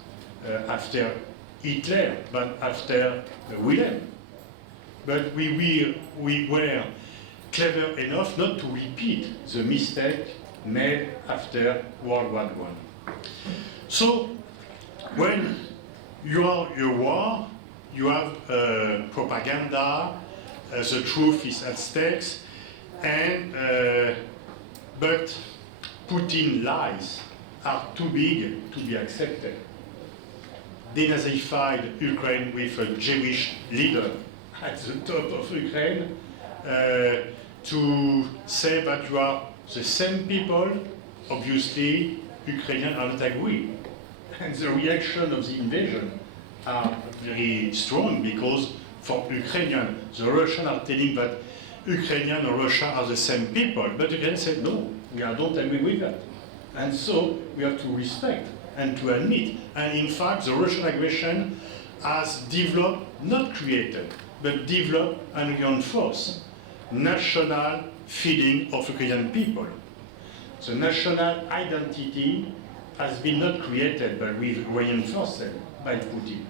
after Hitler than after Wilhelm. But we were clever enough not to repeat the mistake made after World War I. So, when you are in a war, you have propaganda, the truth is at stake, and but Putin's lies are too big to be accepted. Denazified Ukraine with a Jewish leader at the top of Ukraine, to say that you are the same people, obviously Ukrainians are not agree. And the reaction of the invasion are very strong, because for Ukrainians, the Russians are telling that Ukrainian and Russia are the same people, but Ukraine said no, don't agree with that. And so we have to respect and to admit. And in fact, the Russian aggression has developed, not created, but developed and reinforced national feeling of Ukrainian people. The national identity has been not created, but reinforced by Putin.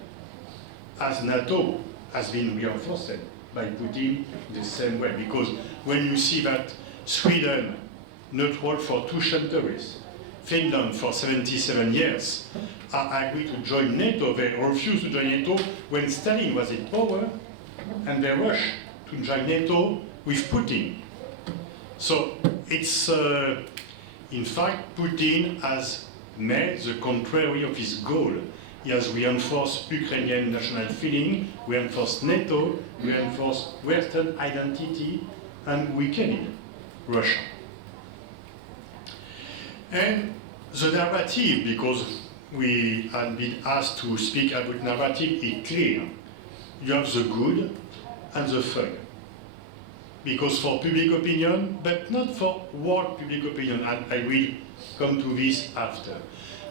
As NATO has been reinforced by Putin the same way. Because when you see that Sweden, neutral for 2 centuries, Finland for 77 years, are agreed to join NATO, they refused to join NATO when Stalin was in power, and they rushed to join NATO with Putin. So it's, in fact, Putin has made the contrary of his goal. He has reinforced Ukrainian national feeling, reinforced NATO, reinforced Western identity, and weakened Russia. And the narrative, because we had been asked to speak about narrative, is clear. You have the good and the fun. Because for public opinion, but not for world public opinion, and I will come to this after.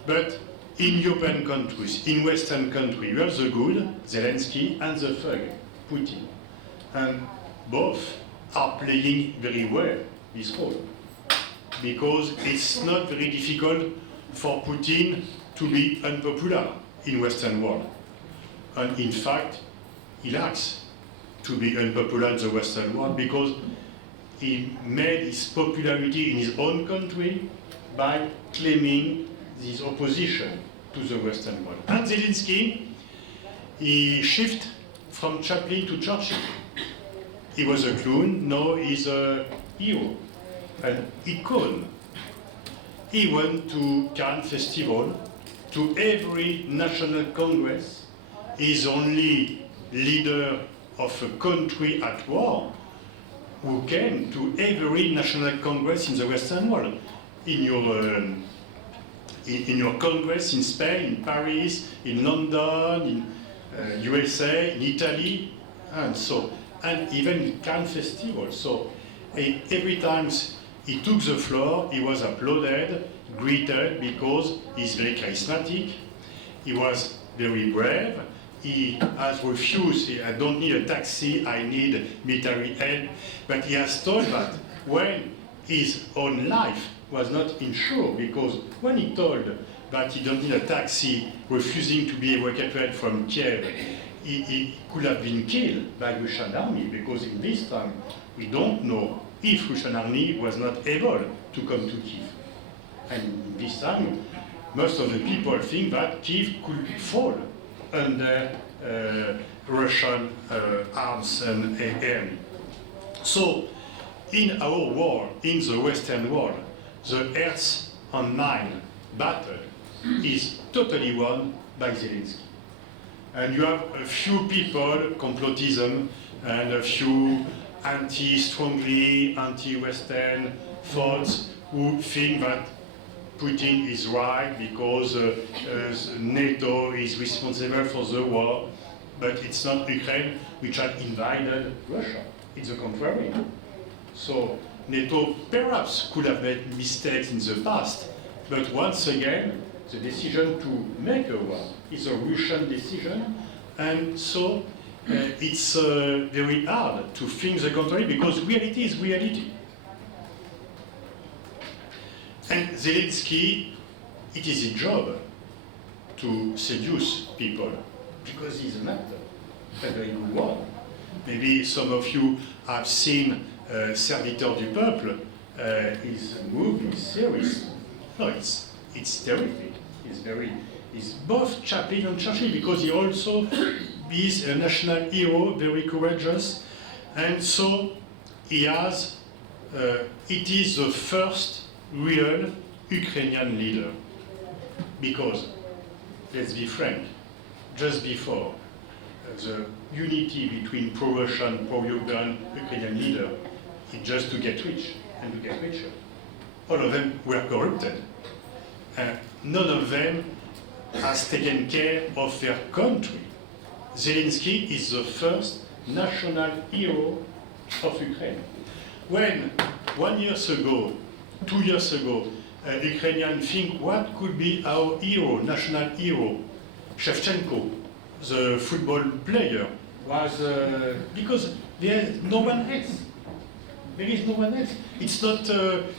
But in European countries, in Western countries, you have the good, Zelensky, and the fun, Putin. And both are playing very well this role. Because it's not very difficult for Putin to be unpopular in Western world. And in fact, he likes to be unpopular in the Western world because he made his popularity in his own country by claiming this opposition to the Western world. And Zelensky, he shifted from Chaplin to Churchill. He was a clown, now he's a hero, an icon. He went to Cannes Festival, to every national congress. He's only leader of a country at war who came to every national congress in the Western world. In your congress in Spain, in Paris, in London, in USA, in Italy, and so, and even in Cannes Festival. So every time he took the floor, he was applauded, greeted, because he's very charismatic, he was very brave, he has refused, I don't need a taxi, I need military aid, but he has told that when his own life was not insured, because when he told that he don't need a taxi, refusing to be evacuated from Kiev, he could have been killed by Russian army, because in this time we don't know if Russian army was not able to come to Kiev. And in this time, most of the people think that Kiev could fall under Russian arms and army. So, in our war, in the Western world, the Earth and Nile battle is totally won by Zelensky. And you have a few people, complotism, and a few strongly anti-Western thoughts who think that Putin is right because NATO is responsible for the war, but it's not Ukraine which had invaded Russia. It's the contrary. So NATO perhaps could have made mistakes in the past, but once again, the decision to make a war is a Russian decision, and so it's very hard to think the contrary because reality is reality. And Zelensky, it is his job to seduce people because he's an actor, a very good one. Maybe some of you have seen Serviteur du Peuple, his movie, series. No, it's terrific. He's both Chaplin and Churchill because he also is a national hero, very courageous, and so he has. It is the first real Ukrainian leader, because, let's be frank, just before the unity between pro-Russian, pro-European Ukrainian leader is just to get rich and to get richer. All of them were corrupted. None of them has taken care of their country. Zelensky is the first national hero of Ukraine. When 1 year ago 2 years ago, Ukrainians think what could be our hero, national hero, Shevchenko, the football player, was because there is no one else. There is no one else. It's not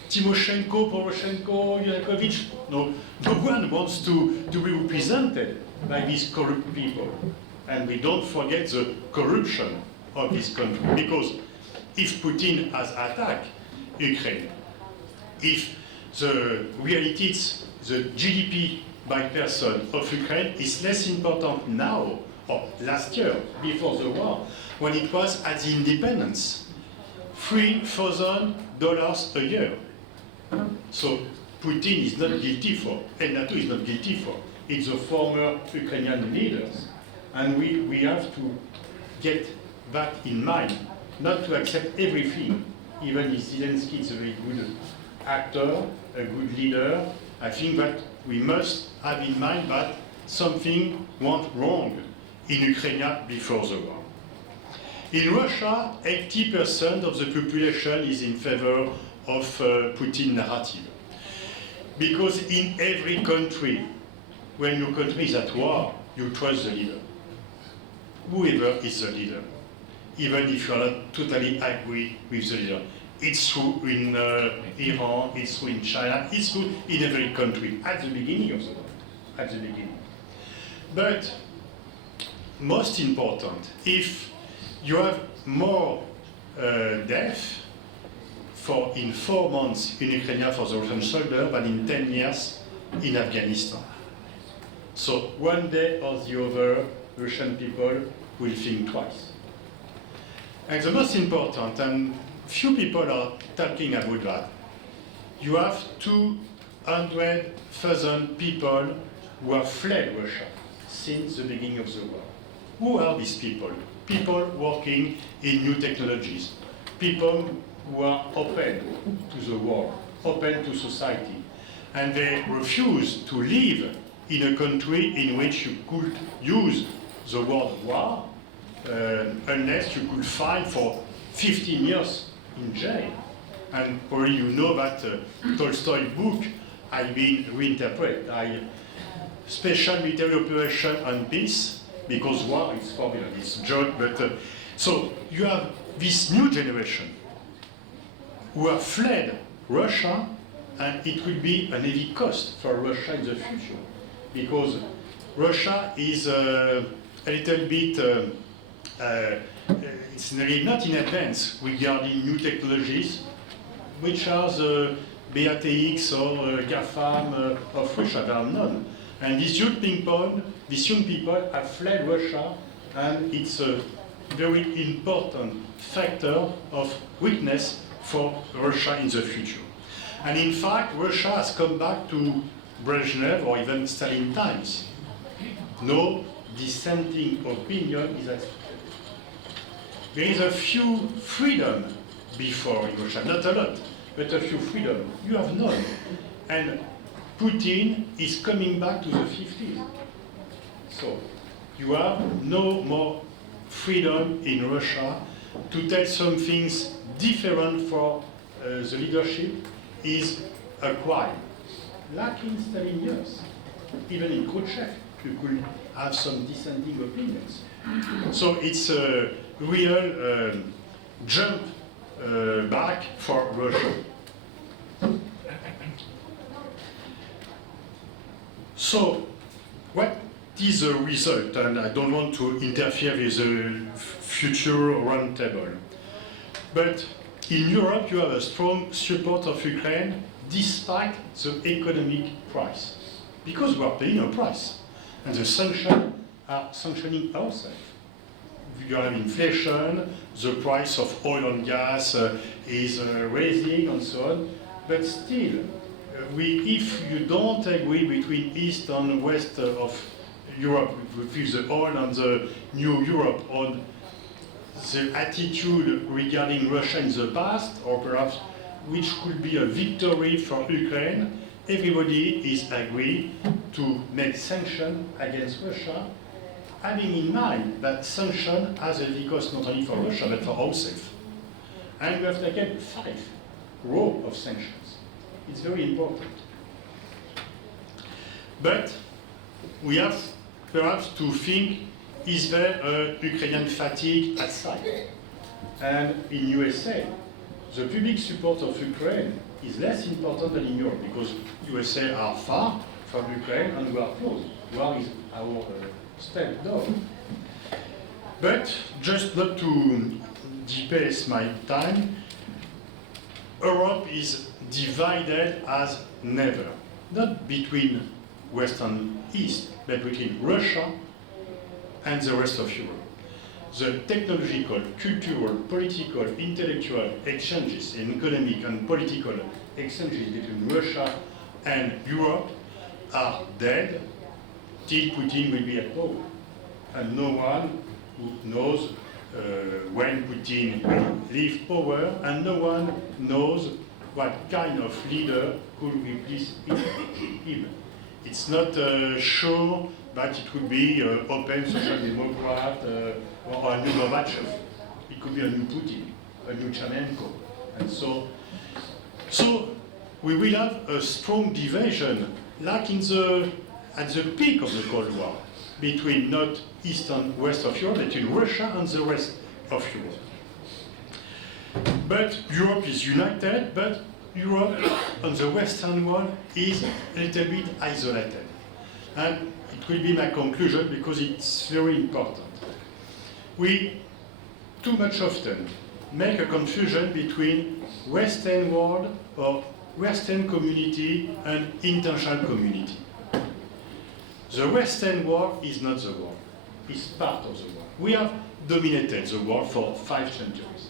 Timoshenko, Poroshenko, Yanukovych. No one wants to be represented by these corrupt people. And we don't forget the corruption of this country. Because if Putin has attacked Ukraine, if the reality is the GDP by person of Ukraine is less important now, or last year, before the war, when it was at the independence. $3,000 a year. So Putin is not guilty for, and NATO is not guilty for. It's the former Ukrainian leaders. And we have to get that in mind, not to accept everything. Even if Zelensky is a very good actor, a good leader, I think that we must have in mind that something went wrong in Ukraine before the war. In Russia, 80% of the population is in favor of Putin narrative. Because in every country, when your country is at war, you trust the leader. Whoever is the leader, even if you are not totally agree with the leader. It's true in Iran, it's true in China, it's true in every country, at the beginning of the war, at the beginning. But most important, if you have more death in 4 months in Ukraine for the Russian soldier than in 10 years in Afghanistan. So one day or the other, Russian people will think twice. And the most important, and few people are talking about that, you have 200,000 people who have fled Russia since the beginning of the war. Who are these people? People working in new technologies, people who are open to the world, open to society, and they refuse to live in a country in which you could use the word war unless you could find for 15 years in jail. And probably you know that Tolstoy book has been reinterpreted. Special military operation on peace, because war is forbidden, it's a joke, but so you have this new generation who have fled Russia, and it will be an heavy cost for Russia in the future, because Russia is a little bit, it's really not in advance regarding new technologies, which are the BATX or GAFAM of Russia, there are none. And these young people have fled Russia, and it's a very important factor of weakness for Russia in the future. And in fact, Russia has come back to Brezhnev or even Stalin times. No dissenting opinion is accepted. There is a few freedom before in Russia, not a lot, but a few freedom. You have none. And Putin is coming back to the 50s. So you have no more freedom in Russia. To tell some things different for the leadership is a crime. Like in Stalin years, even in Khrushchev, you could have some dissenting opinions. So it's a real jump back for Russia. So, what is the result? And I don't want to interfere with the future roundtable. But in Europe, you have a strong support of Ukraine despite the economic price. Because we are paying a price. And the sanctions are sanctioning ourselves. You have inflation, the price of oil and gas is rising and so on. But still, if you don't agree between East and West of Europe, with the oil and the new Europe, on the attitude regarding Russia in the past, or perhaps which could be a victory for Ukraine, everybody is agreed to make sanctions against Russia, having in mind that sanction has a heavy cost not only for Russia but for ourselves. And we have taken 5 rows of sanctions. It's very important. But we have perhaps to think, is there a Ukrainian fatigue at site? And in USA, the public support of Ukraine is less important than in Europe, because USA are far from Ukraine and we are close. Where is our step down? But just not to depace my time, Europe is divided as never, not between West and East, but between Russia and the rest of Europe. The technological, cultural, political, intellectual exchanges, and economic and political exchanges between Russia and Europe are dead till Putin will be at power. And no one who knows when Putin will leave power, and no one knows what kind of leader could replace him. It's not sure that it could be open social democrat or a new Gorbachev. It could be a new Putin, a new Chernenko. And so we will have a strong division, like at the peak of the Cold War, between not East and West of Europe, between Russia and the rest of Europe. But Europe is united, but Europe on the Western world is a little bit isolated. And it will be my conclusion because it's very important. We too much often make a confusion between Western world or Western community and international community. The Western world is not the world, it's part of the world. We have dominated the world for 5 centuries.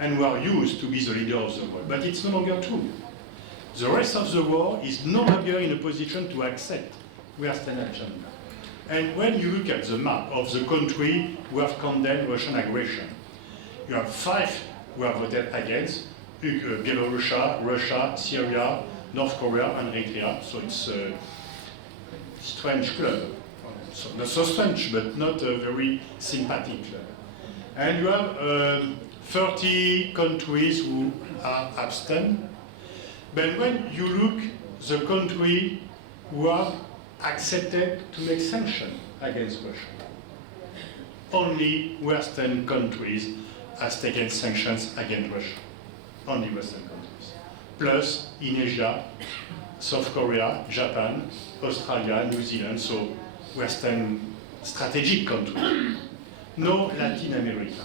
And we are used to be the leader of the world, but it's no longer true. The rest of the world is no longer in a position to accept Western agenda. And when you look at the map of the country who have condemned Russian aggression, you have 5 who have voted against: Belarus, Russia, Syria, North Korea, and Eritrea. So it's a strange club. So not so strange, but not a very sympathetic club. And you have 30 countries who are abstain. But when you look the country who have accepted to make sanctions against Russia, only Western countries has taken sanctions against Russia. Only Western countries. Plus in Asia, South Korea, Japan, Australia, New Zealand, so Western strategic countries. No Latin America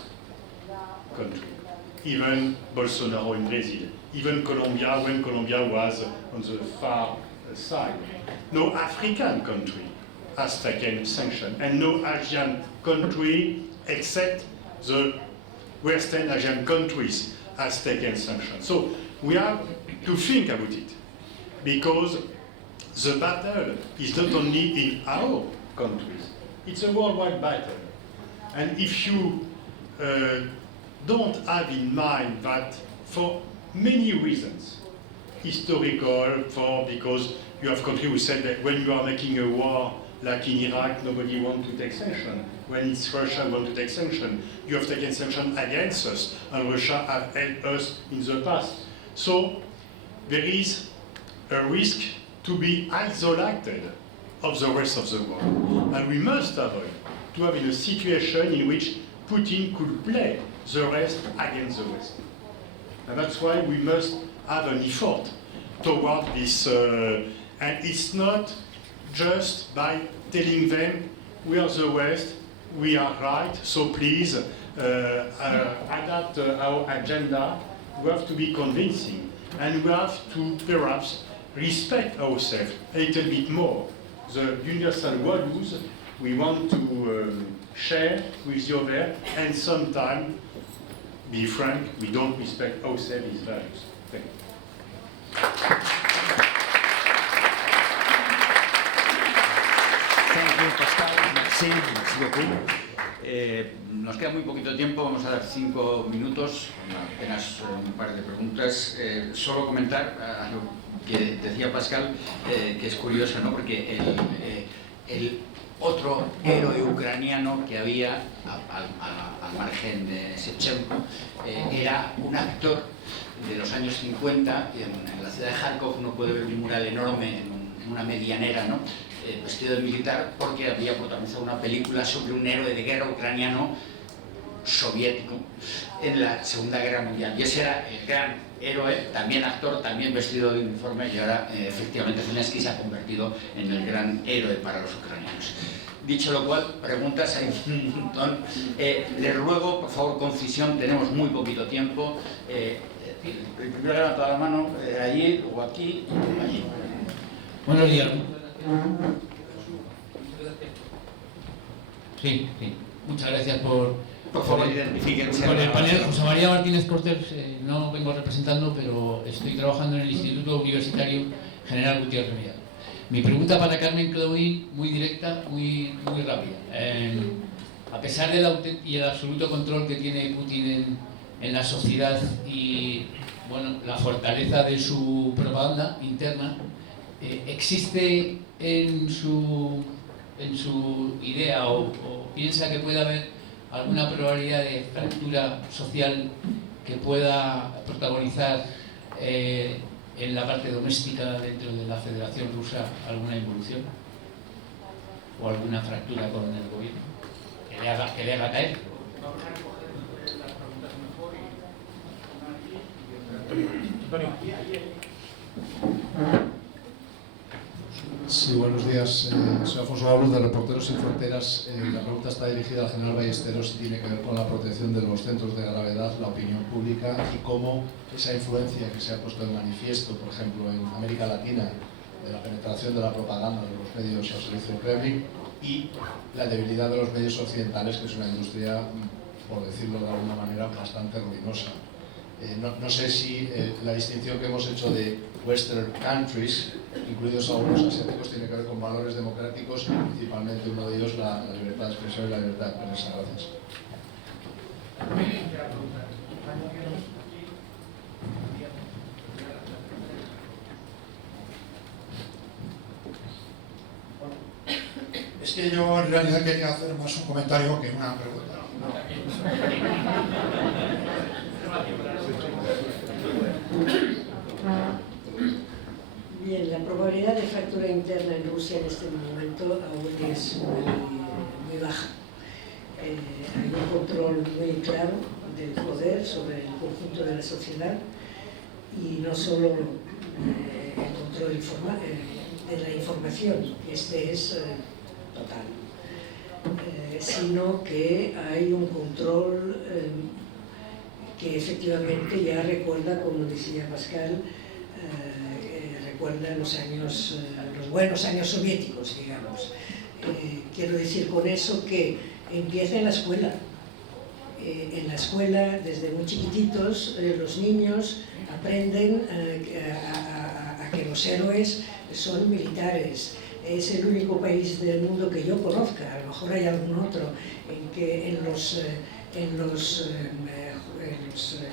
country. Even Bolsonaro in Brazil. Even Colombia, when Colombia was on the far side. No African country has taken sanctions, and no Asian country except the Western Asian countries has taken sanctions. So we have to think about it, because the battle is not only in our countries, it's a worldwide battle. And if you don't have in mind that for many reasons, historical, because you have countries who said that when you are making a war, like in Iraq, nobody wants to take sanctions. When it's Russia who wants to take sanctions, you have taken sanctions against us, and Russia have helped us in the past. So there is a risk to be isolated of the rest of the world. And we must avoid to have in a situation in which Putin could play the rest against the West. And that's why we must have an effort toward this, and it's not just by telling them we are the West, we are right, so please adapt our agenda. We have to be convincing, and we have to perhaps respect ourselves a little bit more. The universal values we want to share with the other, and sometimes, be frank, we don't respect ourselves, these values. Thank you. Thank you, Pascal. Merci beaucoup. Nos queda muy poquito tiempo, vamos a dar 5 minutos, apenas un par de preguntas. Solo comentar a lo que decía Pascal, que es curioso, ¿no? Porque el otro héroe ucraniano que había al margen de Shevchenko era un actor de los años 50, en la ciudad de Kharkov uno puede ver un mural enorme en una medianera, ¿no? Vestido de militar, porque había protagonizado una película sobre un héroe de guerra ucraniano soviético en la Segunda Guerra Mundial. Y ese era el gran héroe, también actor, también vestido de uniforme, y ahora efectivamente Zelensky se ha convertido en el gran héroe para los ucranianos. Dicho lo cual, preguntas hay un montón. Les ruego, por favor, concisión, tenemos muy poquito tiempo. El primero levanta la mano, allí, o aquí, o allí. Buenos días. Sí. Muchas gracias por favor, identifíquense. Con el panel. José María Martínez Cortés, no vengo representando, pero estoy trabajando en el Instituto Universitario General Gutiérrez Mellado. Mi pregunta para Carmen Claudí, muy directa, muy rápida. A pesar del absoluto control que tiene Putin en la sociedad y la fortaleza de su propaganda interna, ¿existe en su idea o piensa que puede haber alguna probabilidad de fractura social que pueda protagonizar en la parte doméstica dentro de la Federación Rusa alguna involución o alguna fractura con el gobierno que le haga caer? Sí, buenos días. Soy Alfonso Gabluz, de Reporteros Sin Fronteras. La pregunta está dirigida al general Ballesteros y tiene que ver con la protección de los centros de gravedad, la opinión pública y cómo esa influencia que se ha puesto en manifiesto, por ejemplo, en América Latina, de la penetración de la propaganda de los medios al servicio del Kremlin y la debilidad de los medios occidentales, que es una industria, por decirlo de alguna manera, bastante ruinosa. No sé si la distinción que hemos hecho de Western countries, incluidos algunos asiáticos, tiene que ver con valores democráticos, principalmente uno de ellos la libertad de expresión y la libertad de prensa. Gracias. Es que yo en realidad quería hacer más un comentario que una pregunta. Bien, la probabilidad de fractura interna en Rusia en este momento aún es muy baja. Hay un control muy claro del poder sobre el conjunto de la sociedad y no solo el control de la información, este es total, sino que hay un control que efectivamente ya recuerda, como decía Pascal, recuerda los buenos años soviéticos, digamos. Quiero decir con eso que empieza en la escuela. En la escuela, desde muy chiquititos, los niños aprenden a que los héroes son militares. Es el único país del mundo que yo conozca, a lo mejor hay algún otro, en que en los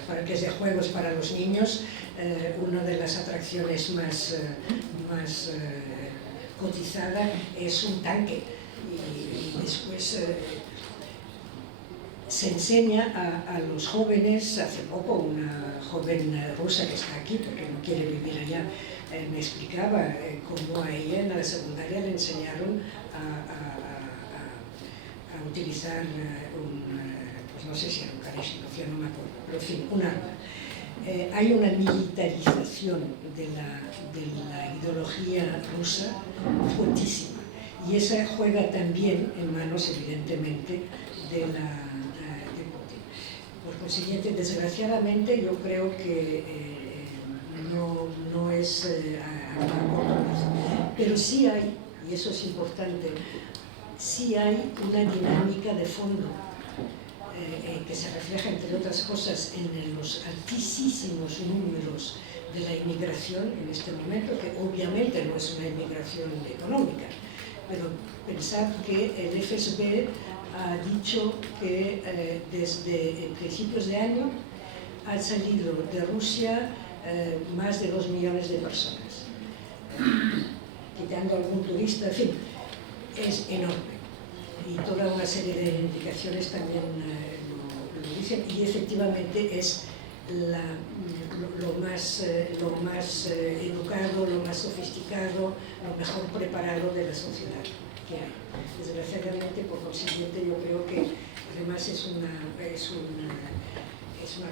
parques de juegos para los niños, una de las atracciones más cotizada es un tanque. Y después se enseña a los jóvenes. Hace poco una joven rusa que está aquí porque no quiere vivir allá me explicaba cómo a ella en la secundaria le enseñaron a utilizar pues no sé si era un Kalashnikov, ya no me acuerdo, pero en fin, un arma. Hay una militarización de la ideología rusa fuertísima y esa juega también en manos, evidentemente, de Putin. Por consiguiente, desgraciadamente, yo creo que no es a corto plazo. Pero sí hay, y eso es importante, sí hay una dinámica de fondo que se refleja, entre otras cosas, en los altísimos números de la inmigración en este momento, que obviamente no es una inmigración económica, pero pensad que el FSB ha dicho que desde principios de año han salido de Rusia más de 2 millones de personas, quitando algún turista, en fin, es enorme. Y toda una serie de indicaciones también lo dicen, y efectivamente es lo más educado, lo más sofisticado, lo mejor preparado de la sociedad que hay. Desgraciadamente, por consiguiente, yo creo que además es una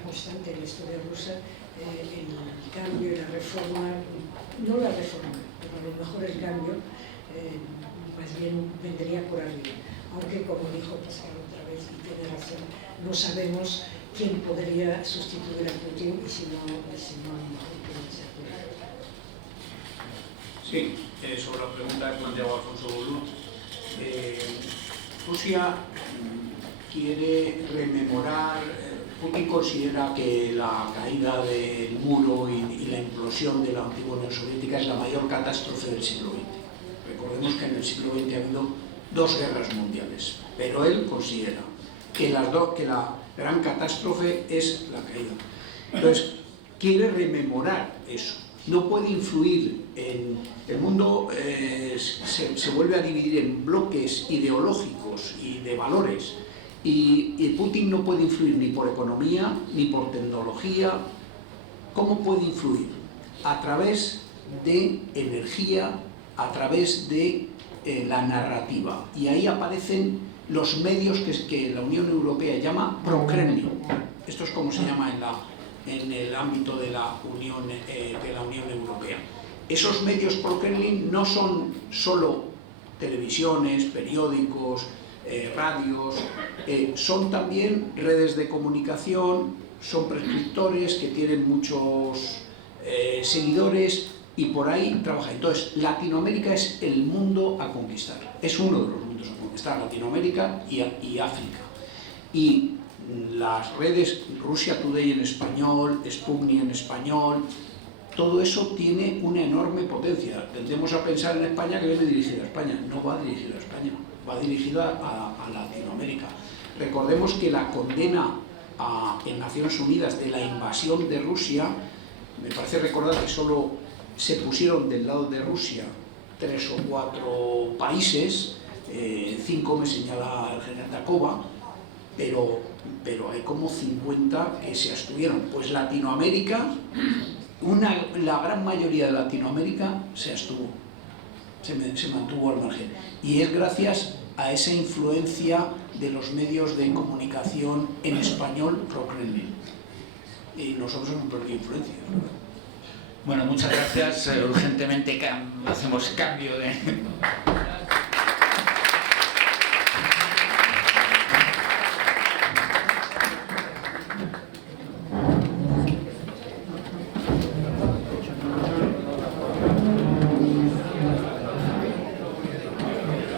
constante en la historia rusa, el cambio y la reforma, no la reforma, pero a lo mejor el cambio más bien vendría por arriba. Aunque, como dijo Pascal otra vez, y tiene razón, no sabemos quién podría sustituir a Putin y si no a lo mejor puede ser Putin. Sí, sobre la pregunta que planteaba Alfonso Bolú, Rusia quiere rememorar, Putin considera que la caída del muro y la implosión de la antigua Unión Soviética es la mayor catástrofe del siglo XX. Recordemos que en el siglo XX ha habido 2 guerras mundiales, pero él considera que la gran catástrofe es la caída. Entonces, quiere rememorar eso. No puede influir en el mundo, se vuelve a dividir en bloques ideológicos y de valores, y Putin no puede influir ni por economía ni por tecnología. ¿Cómo puede influir? A través de energía, a través de la narrativa, y ahí aparecen los medios que la Unión Europea llama pro-Kremlin. Esto es como se llama en el ámbito de la Unión Europea. Esos medios pro-Kremlin no son solo televisiones, periódicos, radios, son también redes de comunicación, son prescriptores que tienen muchos seguidores, y por ahí trabaja. Entonces, Latinoamérica es el mundo a conquistar, es uno de los mundos a conquistar, Latinoamérica y África. Y las redes, Russia Today en español, Sputnik en español, todo eso tiene una enorme potencia. Tendemos a pensar en España que viene dirigida a España, no va dirigida a España, va dirigida a Latinoamérica. Recordemos que la condena en Naciones Unidas de la invasión de Rusia, me parece recordar que solo se pusieron del lado de Rusia 3 o 4 países, 5 me señala el general Dakova, pero hay como 50 que se abstuvieron. Pues Latinoamérica, la gran mayoría de Latinoamérica se abstuvo, se mantuvo al margen. Y es gracias a esa influencia de los medios de comunicación en español pro-Kremlin. Y nosotros hemos perdido influencia, ¿verdad? Bueno, muchas gracias. Urgentemente hacemos cambio de...